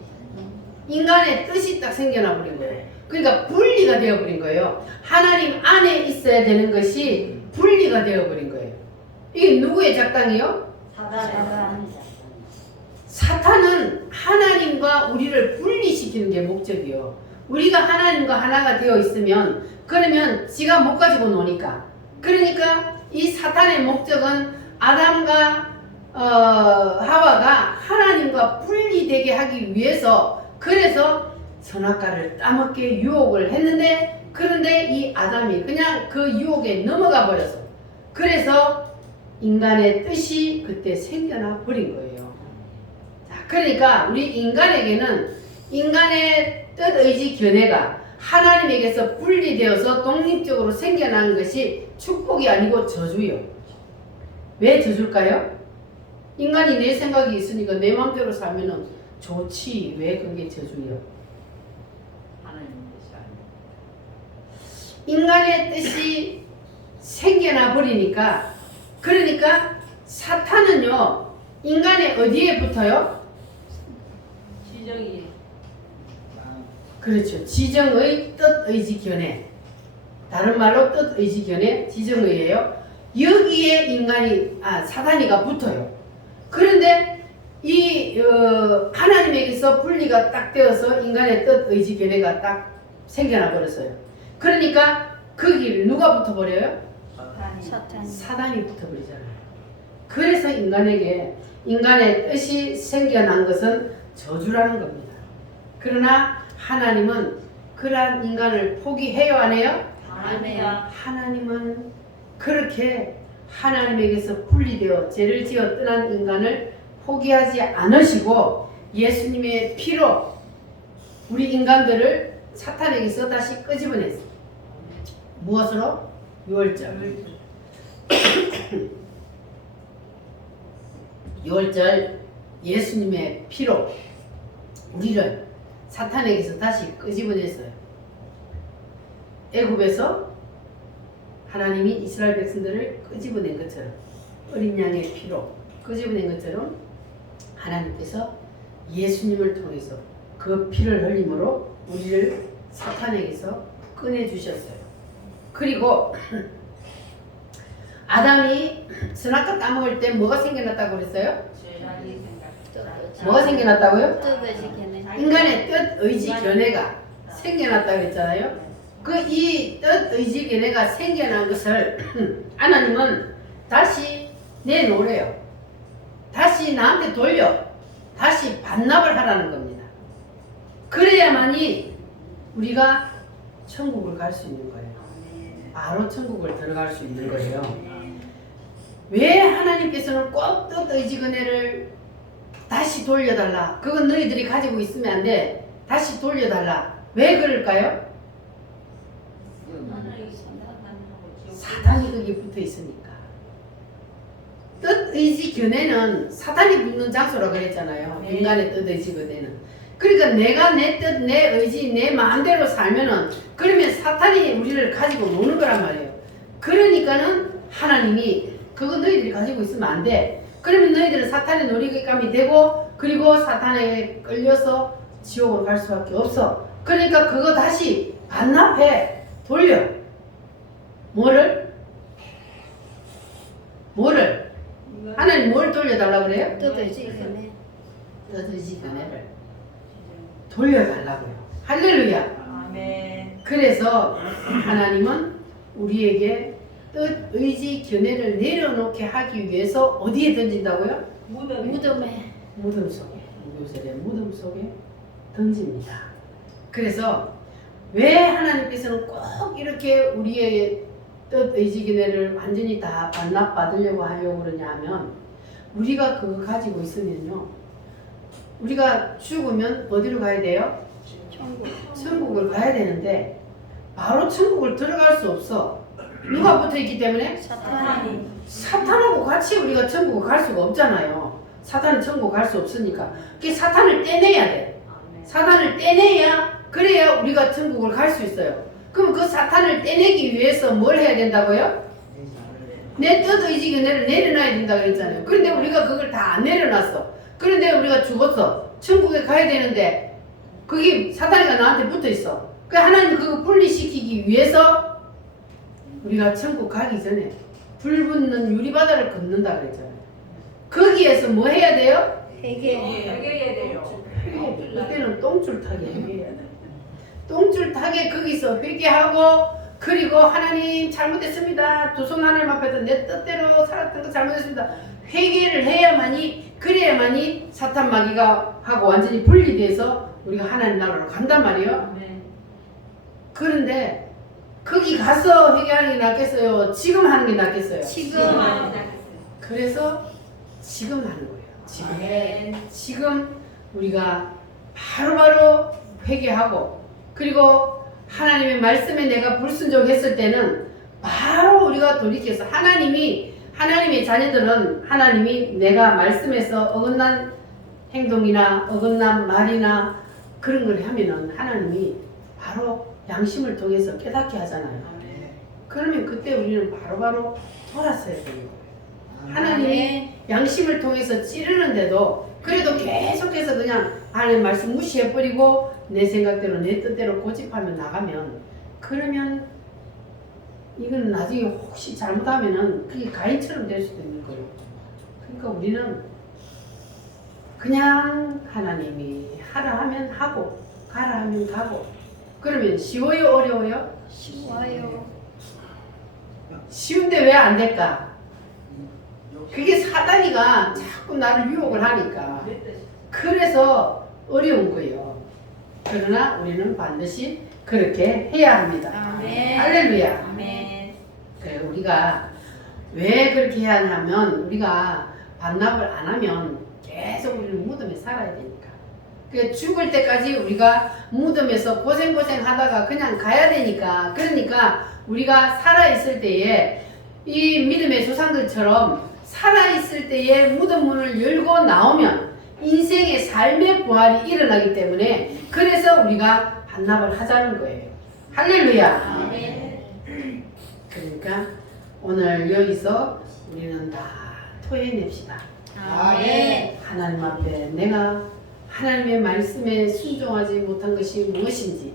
인간의 뜻이 딱 생겨나 버린 거예요. 그러니까 분리가 되어 버린 거예요. 하나님 안에 있어야 되는 것이 분리가 되어 버린 거예요. 이게 누구의 작당이요? 사단. 사탄은 하나님과 우리를 분리시키는 게 목적이요. 우리가 하나님과 하나가 되어 있으면 그러면 지가 못 가지고 노니까. 그러니까 이 사탄의 목적은 아담과 하와가 하나님과 분리되게 하기 위해서 그래서 선악과를 따먹게 유혹을 했는데 그런데 이 아담이 그냥 그 유혹에 넘어가 버려서 그래서 인간의 뜻이 그때 생겨나 버린 거예요. 자, 그러니까 우리 인간에게는 인간의 뜻, 의지, 견해가 하나님에게서 분리되어서 독립적으로 생겨난 것이 축복이 아니고 저주요. 왜 저줄까요? 인간이 내 생각이 있으니까 내 마음대로 살면은 좋지. 왜 그게 저주요? 인간의 뜻이 생겨나 버리니까 그러니까 사탄은요 인간의 어디에 붙어요? 지정이. 그렇죠. 지정의 뜻, 의지, 견해. 다른 말로 뜻, 의지, 견해, 지정의예요. 여기에 인간이 사단이가 붙어요. 그런데 이 하나님에게서 분리가 딱 되어서 인간의 뜻, 의지, 견해가 딱 생겨나 버렸어요. 그러니까 거기를 누가 붙어버려요? 사탄. 사단이 붙어버리잖아요. 그래서 인간의 뜻이 생겨난 것은 저주라는 겁니다. 그러나 하나님은 그러한 인간을 포기해요, 안 해요? 아니야. 하나님은 그렇게 하나님에게서 분리되어 죄를 지어 떠난 인간을 포기하지 않으시고 예수님의 피로 우리 인간들을 사탄에게서 다시 끄집어냈어요. 무엇으로? 유월절. 유월절 예수님의 피로 우리를 사탄에게서 다시 끄집어냈어요. 애굽에서 하나님이 이스라엘 백성들을 끄집어낸 것처럼 어린 양의 피로 끄집어낸 것처럼 하나님께서 예수님을 통해서 그 피를 흘림으로 우리를 사탄에게서 꺼내주셨어요. 그리고 아담이 선악과 따먹을 때 뭐가 생겨났다고 그랬어요? 뭐가 생겨났다고요? 뜻의지 견해. 인간의 뜻, 의지, 견해가 생겨났다고 그랬잖아요. 그 이 뜻, 의지, 견해가 생겨난 것을 하나님은 다시 내놓으래요. 다시 나한테 돌려. 다시 반납을 하라는 겁니다. 그래야만이 우리가 천국을 갈 수 있는 거예요. 바로 천국을 들어갈 수 있는 거예요. 왜 하나님께서는 꼭 뜻의지근해를 다시 돌려달라. 그건 너희들이 가지고 있으면 안 돼. 다시 돌려달라. 왜 그럴까요? 사단이 거기 붙어 있으니까. 뜻의지근해는 사단이 붙는 장소라고 그랬잖아요. 네. 인간의 뜻의지근해는. 그러니까 내가 내 뜻, 내 의지, 내 마음대로 살면은 그러면 사탄이 우리를 가지고 노는 거란 말이에요. 그러니까는 하나님이 그거 너희들이 가지고 있으면 안 돼. 그러면 너희들은 사탄의 놀이감이 되고 그리고 사탄에 끌려서 지옥으로 갈 수밖에 없어. 그러니까 그거 다시 반납해. 돌려. 뭐를? 하나님 뭘 돌려달라고 그래요? 뜻의지근해. 뜻의지근해를 돌려달라고요. 할렐루야. 아멘. 그래서 하나님은 우리에게 뜻, 의지, 견해를 내려놓게 하기 위해서 어디에 던진다고요? 무덤에. 무덤 속에, 요셉의 무덤 속에 던집니다. 그래서 왜 하나님께서는 꼭 이렇게 우리의 뜻, 의지, 견해를 완전히 다 반납받으려고 하려고 그러냐 하면 우리가 그거 가지고 있으면요. 우리가 죽으면 어디로 가야 돼요? 천국. 천국을 가야 되는데 바로 천국을 들어갈 수 없어. 누가 붙어 있기 때문에? 사탄이. 사탄하고 같이 우리가 천국을 갈 수가 없잖아요. 사탄은 천국 갈 수 없으니까. 그 사탄을 떼내야 돼. 사탄을 떼내야 그래야 우리가 천국을 갈 수 있어요. 그럼 그 사탄을 떼내기 위해서 뭘 해야 된다고요? 내 뜻, 의지, 견해를 내려놔야 된다 그랬잖아요. 그런데 우리가 그걸 다 안 내려놨어. 그런데 우리가 죽었어. 천국에 가야 되는데 그게 사탄이가 나한테 붙어 있어. 그 하나님 그거 분리시키기 위해서 우리가 천국 가기 전에 불 붙는 유리바다를 걷는다 그랬잖아요. 거기에서 뭐 해야 돼요? 회개. 해결해야 돼요. 그때는 똥줄 타게 회개해야 돼. 똥줄 타게 거기서 회개하고 그리고 하나님 잘못했습니다. 두 손 하나님 앞에서 내 뜻대로 살았던 거 잘못했습니다. 회개를 해야만이 그래야만이 사탄 마귀가 하고 완전히 분리돼서 우리가 하나님 나라로 간단 말이에요. 그런데 거기 가서 회개하는 게 낫겠어요? 지금 하는 게 낫겠어요? 지금. 그래서 지금 하는 거예요. 지금. 아멘. 지금 우리가 바로바로 회개하고 그리고 하나님의 말씀에 내가 불순종했을 때는 바로 우리가 돌이켜서 하나님의 자녀들은 하나님이 내가 말씀에서 어긋난 행동이나 어긋난 말이나 그런 걸 하면은 하나님이 바로 양심을 통해서 깨닫게 하잖아요. 그러면 그때 우리는 바로바로 돌았어야 되는 거예요. 하나님이 양심을 통해서 찌르는데도 그래도 계속해서 그냥 하나님 말씀 무시해버리고 내 생각대로 내 뜻대로 고집하며 나가면 그러면 이건 나중에 혹시 잘못하면은 그게 가인처럼 될 수도 있는 거예요. 그러니까 우리는 그냥 하나님이 하라 하면 하고 가라 하면 가고 그러면 쉬워요 어려워요? 쉬워요. 쉬운데 왜 안 될까? 그게 사단이가 자꾸 나를 유혹을 하니까 그래서 어려운 거예요. 그러나 우리는 반드시 그렇게 해야 합니다. 아멘. 할렐루야. 아멘. 그래 우리가 왜 그렇게 해야 하냐면 우리가 반납을 안 하면 계속 우리는 무덤에 살아야 되니까. 그 죽을 때까지 우리가 무덤에서 고생 하다가 그냥 가야 되니까. 그러니까 우리가 살아 있을 때에 이 믿음의 조상들처럼 살아 있을 때에 무덤 문을 열고 나오면 인생의 삶의 부활이 일어나기 때문에 그래서 우리가 반납을 하자는 거예요. 할렐루야. 아멘. 그러니까 오늘 여기서 우리는 다 토해냅시다. 아멘. 하나님 앞에 내가 하나님의 말씀에 순종하지 못한 것이 무엇인지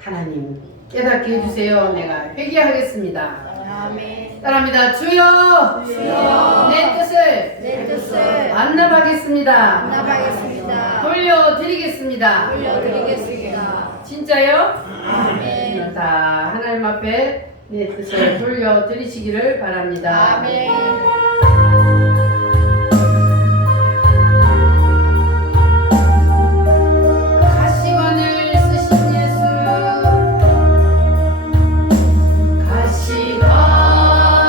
하나님 깨닫게 해주세요. 내가 회개하겠습니다. 아멘. 따라합니다. 주여, 주여, 내 뜻을 반납하겠습니다. 반납하겠습니다. 돌려드리겠습니다. 돌려드리겠습니다. 진짜요? 아멘. 오늘 다 하나님 앞에 내 뜻을 돌려드리시기를 바랍니다. 아멘.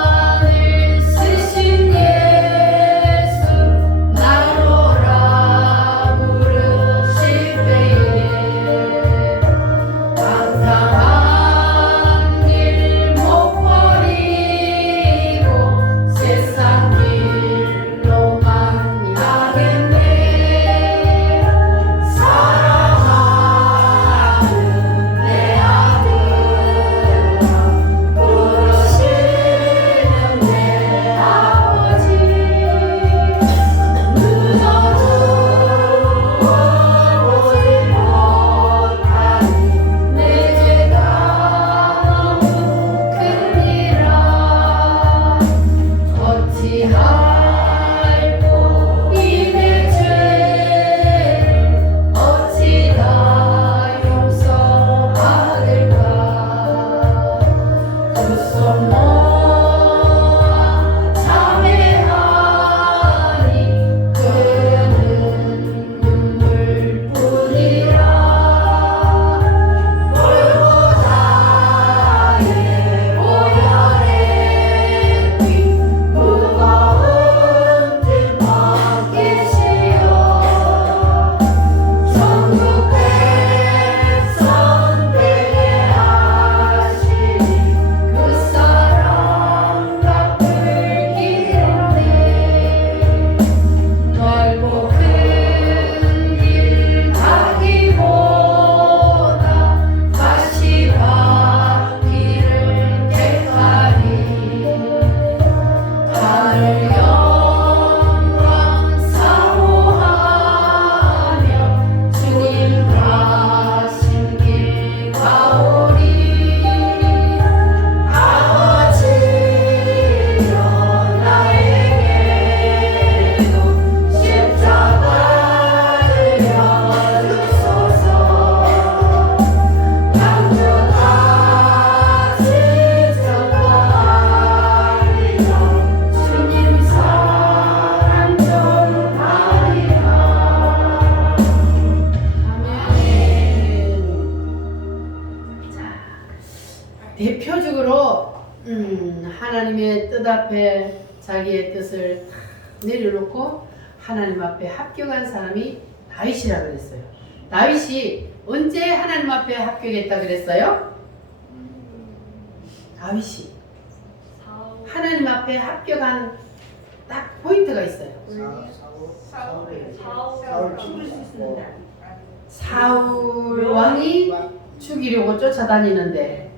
가시관을 쓰신 하나님의 뜻 앞에 자기의 뜻을 다 내려놓고 하나님 앞에 합격한 사람이 다윗이라 그랬어요. 다윗이 언제 하나님 앞에 합격했다 그랬어요? 다윗이 하나님 앞에 합격한 딱 포인트가 있어요. 사울 왕이 죽이려고 쫓아다니는데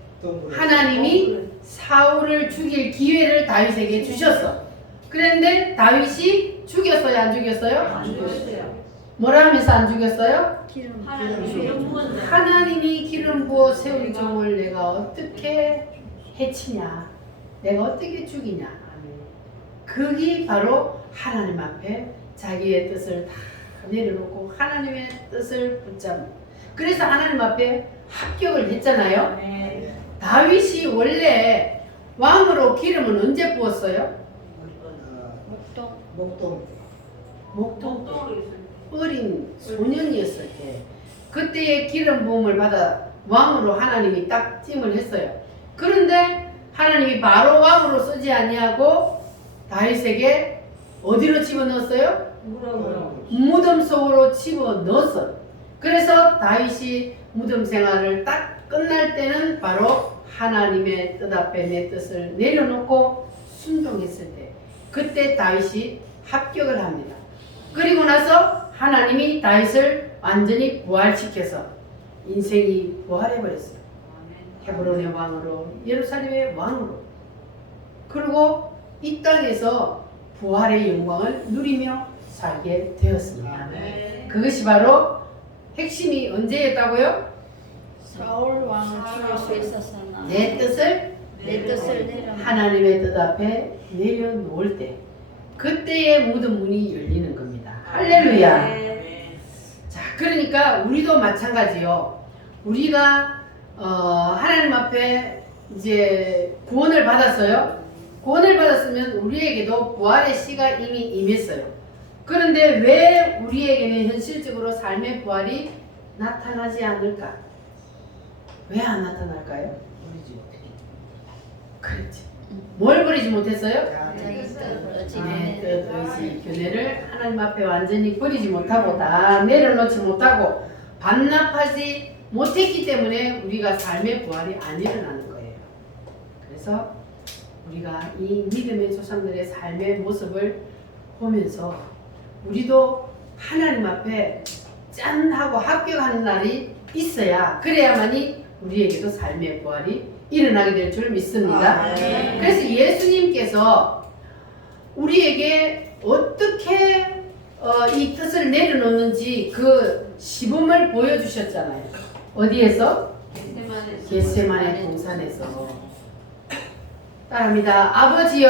하나님이 사울을 죽일 기회를 다윗에게 주셨어. 그런데 다윗이 죽였어요, 안 죽였어요? 안 죽였어요. 뭐라 하면서 안 죽였어요? 하나님 부었네. 하나님이 기름 부어 세운 종을 내가 어떻게 해치냐? 내가 어떻게 죽이냐? 그게 바로 하나님 앞에 자기의 뜻을 다 내려놓고 하나님의 뜻을 붙잡는. 그래서 하나님 앞에 합격을 했잖아요. 네. 다윗이 원래 왕으로 기름은 언제 부었어요? 목동 목도로 있어요. 어린 소년이었을 때 그때의 기름 부음을 받아 왕으로 하나님이 딱 찜을 했어요. 그런데 하나님이 바로 왕으로 쓰지 아니하고 다윗에게 어디로 집어넣었어요? 뭐라고요? 무덤 속으로 집어넣었어요. 그래서 다윗이 무덤 생활을 딱 끝날 때는 바로 하나님의 뜻 앞에 내 뜻을 내려놓고 순종했을 때 그때 다윗이 합격을 합니다. 그리고 나서 하나님이 다윗을 완전히 부활시켜서 인생이 부활해버렸어요. 헤브론의 왕으로, 예루살렘의 왕으로. 그리고 이 땅에서 부활의 영광을 누리며 살게 되었습니다. 네. 그것이 바로 핵심이 언제였다고요? 사울 왕을 죽일 수 있었으나 내 뜻을 내 뜻을 내려 하나님의 뜻 앞에 내려놓을 때 그때의 모든 문이 열리는 겁니다. 할렐루야. 네. 자, 그러니까 우리도 마찬가지요. 우리가 하나님 앞에 이제 구원을 받았어요. 구원을 받았으면 우리에게도 부활의 시가 이미 임했어요. 그런데 왜 우리에게는 현실적으로 삶의 부활이 나타나지 않을까? 왜 안 나타날까요? 그렇지. 뭘 버리지 못했어요? 자기 뜻을 네, 뜻, 의지, 교회를 하나님 앞에 완전히 버리지 못하고 다 내려놓지 못하고 반납하지 못했기 때문에 우리가 삶의 부활이 안 일어나는 거예요. 그래서 우리가 이 믿음의 조상들의 삶의 모습을 보면서 우리도 하나님 앞에 짠 하고 합격하는 날이 있어야 그래야만이 우리에게도 삶의 부활이 일어나게 될 줄 믿습니다. 네. 그래서 예수님께서 우리에게 어떻게 이 뜻을 내려놓는지 그 시범을 보여주셨잖아요. 어디에서? 겟세마네 동산에서. 따라합니다. 아버지여,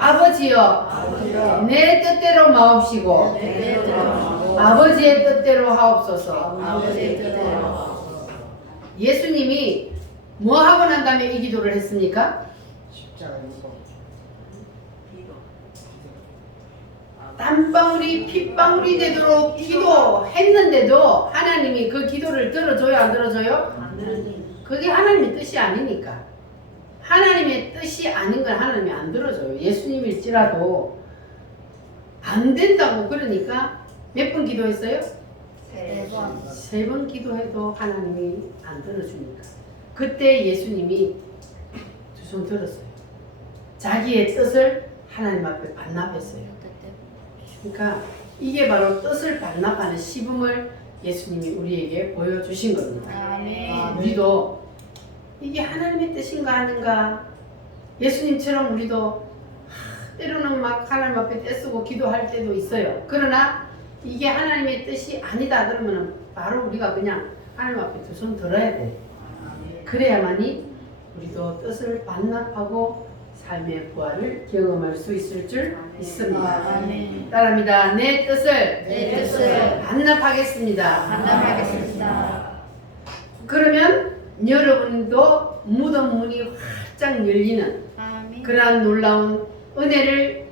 아버지여, 내 뜻대로 마옵시고 내 뜻대로 아버지의 뜻대로 하옵소서. 아버지의 뜻대로 예수님이 뭐 하고 난 다음에 이 기도를 했습니까? 땀방울이 핏방울이 되도록 기도했는데도 하나님이 그 기도를 들어줘요, 안 들어줘요? 안 들어줘요. 그게 하나님의 뜻이 아니니까. 하나님의 뜻이 아닌 건 하나님이 안 들어줘요. 예수님일지라도 안 된다고 그러니까 몇 번 기도했어요? 3번 3번 기도해도 하나님이 안 들어주니까. 그때 예수님이 두 손 들었어요. 자기의 뜻을 하나님 앞에 반납했어요. 그러니까 이게 바로 뜻을 반납하는 시범을 예수님이 우리에게 보여주신 겁니다. 아멘. 우리도 이게 하나님의 뜻인가 아닌가, 예수님처럼 우리도 때로는 막 하나님 앞에 떼쓰고 기도할 때도 있어요. 그러나 이게 하나님의 뜻이 아니다 그러면 바로 우리가 그냥 하나님 앞에 두 손 들어야 돼. 그래야만이 우리도 뜻을 반납하고 삶의 부활을 경험할 수 있을 줄 믿습니다. 아멘. 따라합니다. 내 뜻을 내 뜻을 반납하겠습니다. 반납하겠습니다. 그러면 여러분도 무덤 문이 활짝 열리는 아멘. 그러한 놀라운 은혜를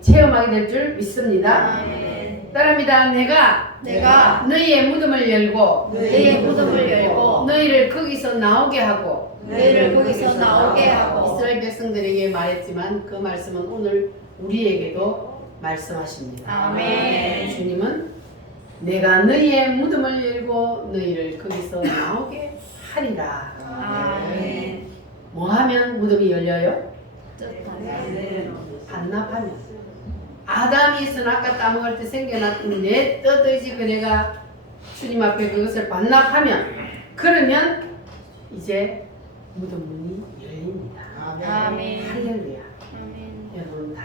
체험하게 될 줄 믿습니다. 아멘. 따라합니다. 내가 너희의 무덤을 열고 너희의 무덤을 열고 너희를 거기서 나오게 하고 너희를 거기서 나오게 하고 이스라엘 백성들에게 말했지만 그 말씀은 오늘 우리에게도 말씀하십니다. 아멘. 주님은 내가 너희의 무덤을 열고 너희를 거기서 나오게 하리라. 아멘. 뭐 하면 무덤이 열려요? 뜻하네. 반납하면. 아담이 선악과 따먹을 때 생겨났던 내 뜻의지 그네가 주님 앞에 그것을 반납하면, 그러면 이제 무덤 문이 열립니다. 아멘. 할렐루야. 아멘. 여러분 다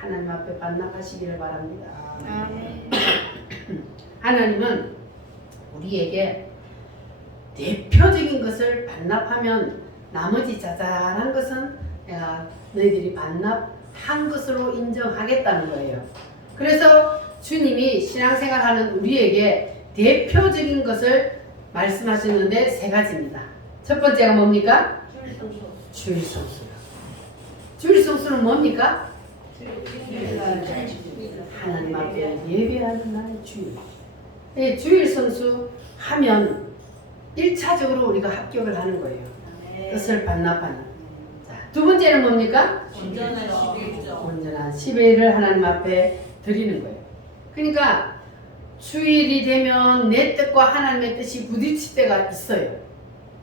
하나님 앞에 반납하시기를 바랍니다. 아멘. 하나님은 우리에게 대표적인 것을 반납하면 나머지 자잘한 것은 내가 너희들이 반납한 것으로 인정하겠다는 거예요. 그래서 주님이 신앙생활하는 우리에게 대표적인 것을 말씀하셨는데 세 가지입니다. 첫 번째가 뭡니까? 주일 성수요. 주일 성수는 뭡니까? 하나님 앞에 예배하는 날의 주일. 네, 주일 성수 하면 1차적으로 우리가 합격을 하는 거예요. 뜻을 반납하는. 자, 두 번째는 뭡니까? 온전한 11조. 온전한 10회를 하나님 앞에 드리는 거예요. 그러니까 주일이 되면 내 뜻과 하나님의 뜻이 부딪힐 때가 있어요.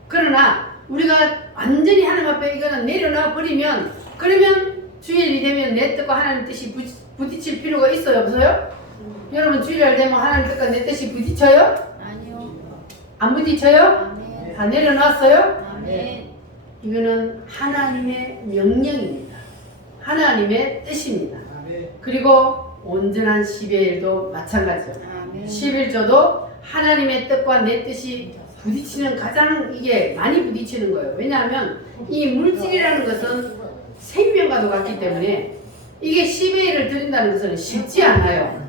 그러나 우리가 완전히 하나님 앞에 이거는 내려놔 버리면, 그러면 주일이 되면 내 뜻과 하나님의 뜻이 부딪힐 필요가 있어요, 없어요? 여러분 주일날 되면 하나님 뜻과 내 뜻이 부딪혀요? 아니요. 안 부딪혀요? 아멘. 다 내려놨어요? 아멘. 이거는 하나님의 명령입니다. 하나님의 뜻입니다. 그리고 온전한 10일도 마찬가지죠. 아멘. 11조도 하나님의 뜻과 내 뜻이 부딪히는, 가장 이게 많이 부딪히는 거예요. 왜냐하면 이 물질이라는 것은 생명과도 같기 때문에 이게 10회를 드린다는 것은 쉽지 않아요.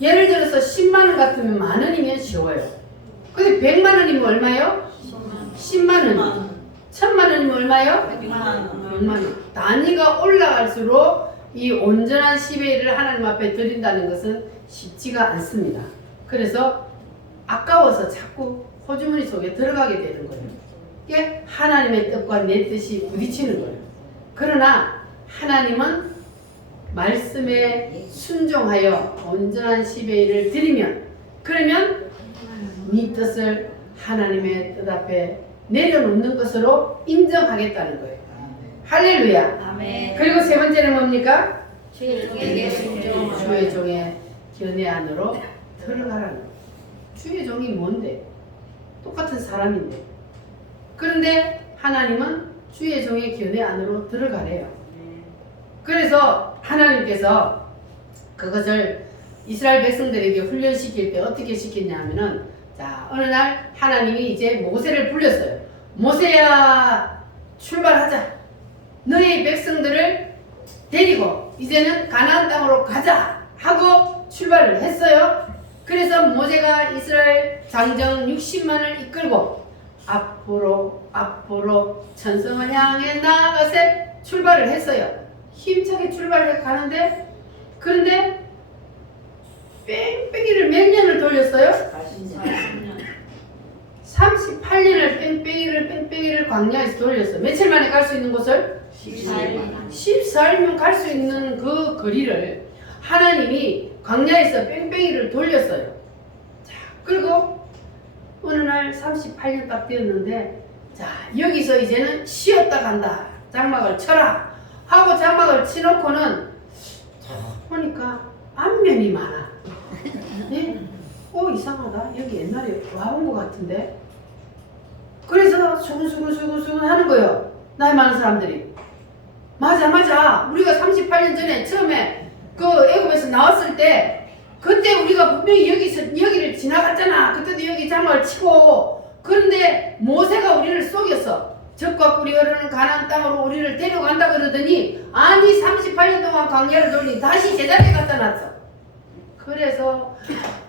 예를 들어서 10만원 같으면 만원이면 쉬워요. 근데 100만원이면 얼마요? 10만원. 1000만원이면 얼마요? 100만원. 단위가 올라갈수록 이 온전한 10회를 하나님 앞에 드린다는 것은 쉽지가 않습니다. 그래서 아까워서 자꾸 호주머니 속에 들어가게 되는 거예요. 이게 하나님의 뜻과 내 뜻이 부딪히는 거예요. 그러나 하나님은 말씀에 순종하여 온전한 10회를 드리면, 그러면 네 뜻을 하나님의 뜻 앞에 내려놓는 것으로 인정하겠다는 거예요. 할렐루야. 아멘. 그리고 세 번째는 뭡니까? 주의 종에게 순종하라. 주의 종의 견해 안으로 들어가라는 거예요. 주의 종이 뭔데? 똑같은 사람인데. 그런데 하나님은 주의 종의 견해 안으로 들어가래요. 그래서 하나님께서 그것을 이스라엘 백성들에게 훈련시킬 때 어떻게 시켰냐면은, 자, 어느 날 하나님이 이제 모세를 불렀어요. 모세야, 출발하자. 너희 백성들을 데리고 이제는 가나안 땅으로 가자 하고 출발을 했어요. 그래서 모세가 이스라엘 장정 60만을 이끌고 앞으로 천성을 향해 나아가세 출발을 했어요. 힘차게 출발해 가는데, 그런데 뺑뺑이를 몇 년을 돌렸어요? 38년을 뺑뺑이를 광야에서 돌렸어요. 며칠 만에 갈 수 있는 곳을? 14일이면 갈 수 있는 그 거리를 하나님이 광야에서 뺑뺑이를 돌렸어요. 자, 그리고 어느 날 38년 딱 되었는데, 자, 여기서 이제는 쉬었다 간다. 장막을 쳐라 하고 장막을 치놓고는 보니까 안면이 많아. 네? 이상하다. 여기 옛날에 와본 것 같은데. 그래서 수근수근 하는 거예요. 나이 많은 사람들이. 맞아. 우리가 38년 전에 처음에 그 애굽에서 나왔을 때, 그때 우리가 분명히 여기를 지나갔잖아. 그때도 여기 장막을 치고. 그런데 모세가 우리를 속였어. 적과 꿀이 흐르는 가나안 땅으로 우리를 데려간다 그러더니, 아니 38년 동안 광야를 돌리니 다시 제자리에 갖다 놨어. 그래서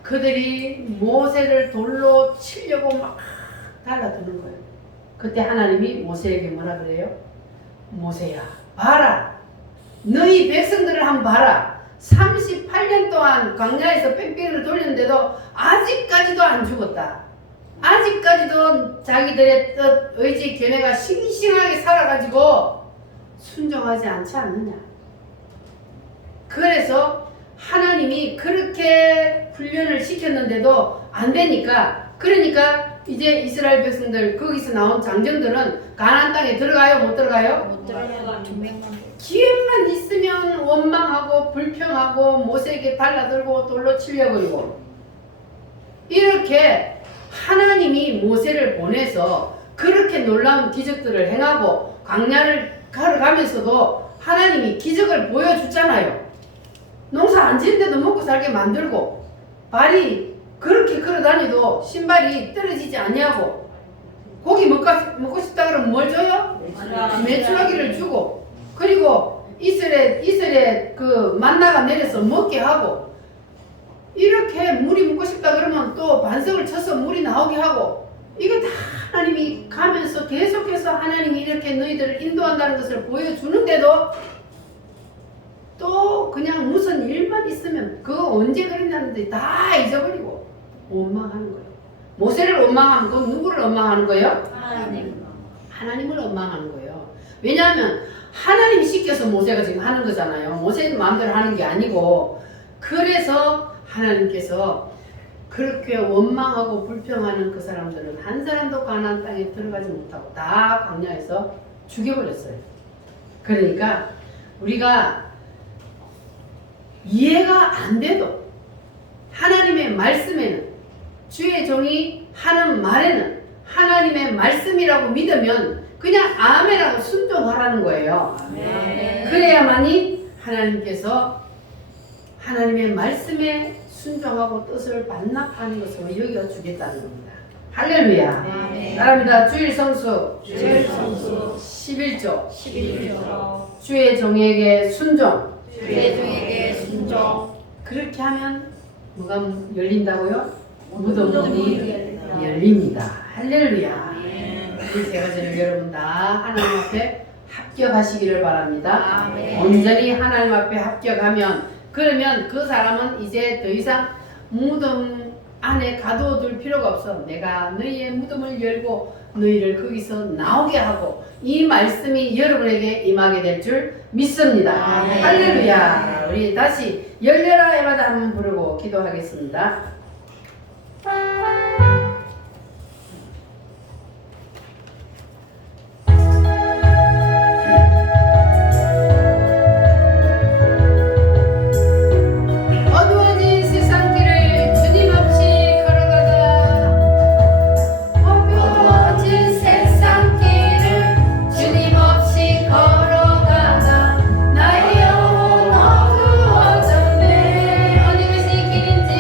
그들이 모세를 돌로 치려고 막 달라드는 거예요. 그때 하나님이 모세에게 뭐라 그래요? 모세야, 봐라. 너희 백성들을 한번 봐라. 38년 동안 광야에서 뺑뺑이를 돌렸는데도 아직까지도 안 죽었다. 아직까지도 자기들의 뜻, 의지, 견해가 싱싱하게 살아가지고 순종하지 않지 않느냐. 그래서 하나님이 그렇게 훈련을 시켰는데도 안 되니까, 그러니까 이제 이스라엘 백성들, 거기서 나온 장정들은 가나안 땅에 들어가요? 못 들어가요? 못 들어가요. 두 명만. 기회만 있으면 원망하고 불평하고 모세에게 달라들고 돌로 치려버리고, 이렇게 하나님이 모세를 보내서 그렇게 놀라운 기적들을 행하고 광야를 걸어가면서도 하나님이 기적을 보여주잖아요. 농사 안 지은데도 먹고 살게 만들고, 발이 그렇게 걸어다니도 신발이 떨어지지 아니하고, 고기 먹고 싶다 그러면 뭘 줘요? 메추라기를 주고, 그리고 이슬에 그 만나가 내려서 먹게 하고, 이렇게 물이 먹고 싶다 그러면 또 반석을 쳐서 물이 나오게 하고, 이거 다 하나님이 가면서 계속해서 하나님이 이렇게 너희들을 인도한다는 것을 보여주는데도 또 그냥 무슨 일만 있으면 그거 언제 그랬냐는데 다 잊어버리고 원망하는 거예요. 모세를 원망하면 그건 누구를 원망하는 거예요? 하나님. 하나님을 원망하는 거예요. 왜냐하면 하나님이 시켜서 모세가 지금 하는 거잖아요. 모세는 마음대로 하는 게 아니고, 그래서 하나님께서 그렇게 원망하고 불평하는 그 사람들은 한 사람도 가나안 땅에 들어가지 못하고 다 광야에서 죽여버렸어요. 그러니까 우리가 이해가 안 돼도 하나님의 말씀에는, 주의 종이 하는 말에는 하나님의 말씀이라고 믿으면 그냥 아멘하고 순종하라는 거예요. 아멘. 그래야만이 하나님께서 하나님의 말씀에 순종하고 뜻을 반납하는 것으로 여겨주겠다는 겁니다. 할렐루야. 아멘. 따라합니다. 주일 성수 주일 성수 11조 11조. 주의 종에게 순종. 주의 종에게 순종. 그렇게 하면 뭐가 열린다고요? 무덤들이 열립니다. 할렐루야. 우리 제가 저는 여러분 다 하나님 앞에 합격하시기를 바랍니다. 아멘. 온전히 하나님 앞에 합격하면, 그러면 그 사람은 이제 더 이상 무덤 안에 가둬둘 필요가 없어. 내가 너희의 무덤을 열고 너희를 거기서 나오게 하고, 이 말씀이 여러분에게 임하게 될 줄 믿습니다. 아멘. 할렐루야. 우리 다시 열려라 에바다 한번 부르고 기도하겠습니다. 어두워진 세상길을 주님 없이 걸어가다, 어두워진 세상길을 주님 없이 걸어가다 나의 영혼 어두워졌네. 어디 계신 길인지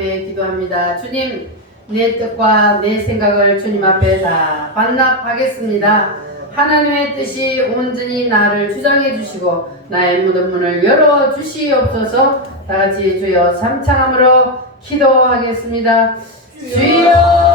앞에 기도합니다. 주님, 내 뜻과 내 생각을 주님 앞에 다 반납하겠습니다. 하나님의 뜻이 온전히 나를 주장해 주시고 나의 모든 문을 열어 주시옵소서. 다 같이 주여 삼창함으로 기도하겠습니다. 주여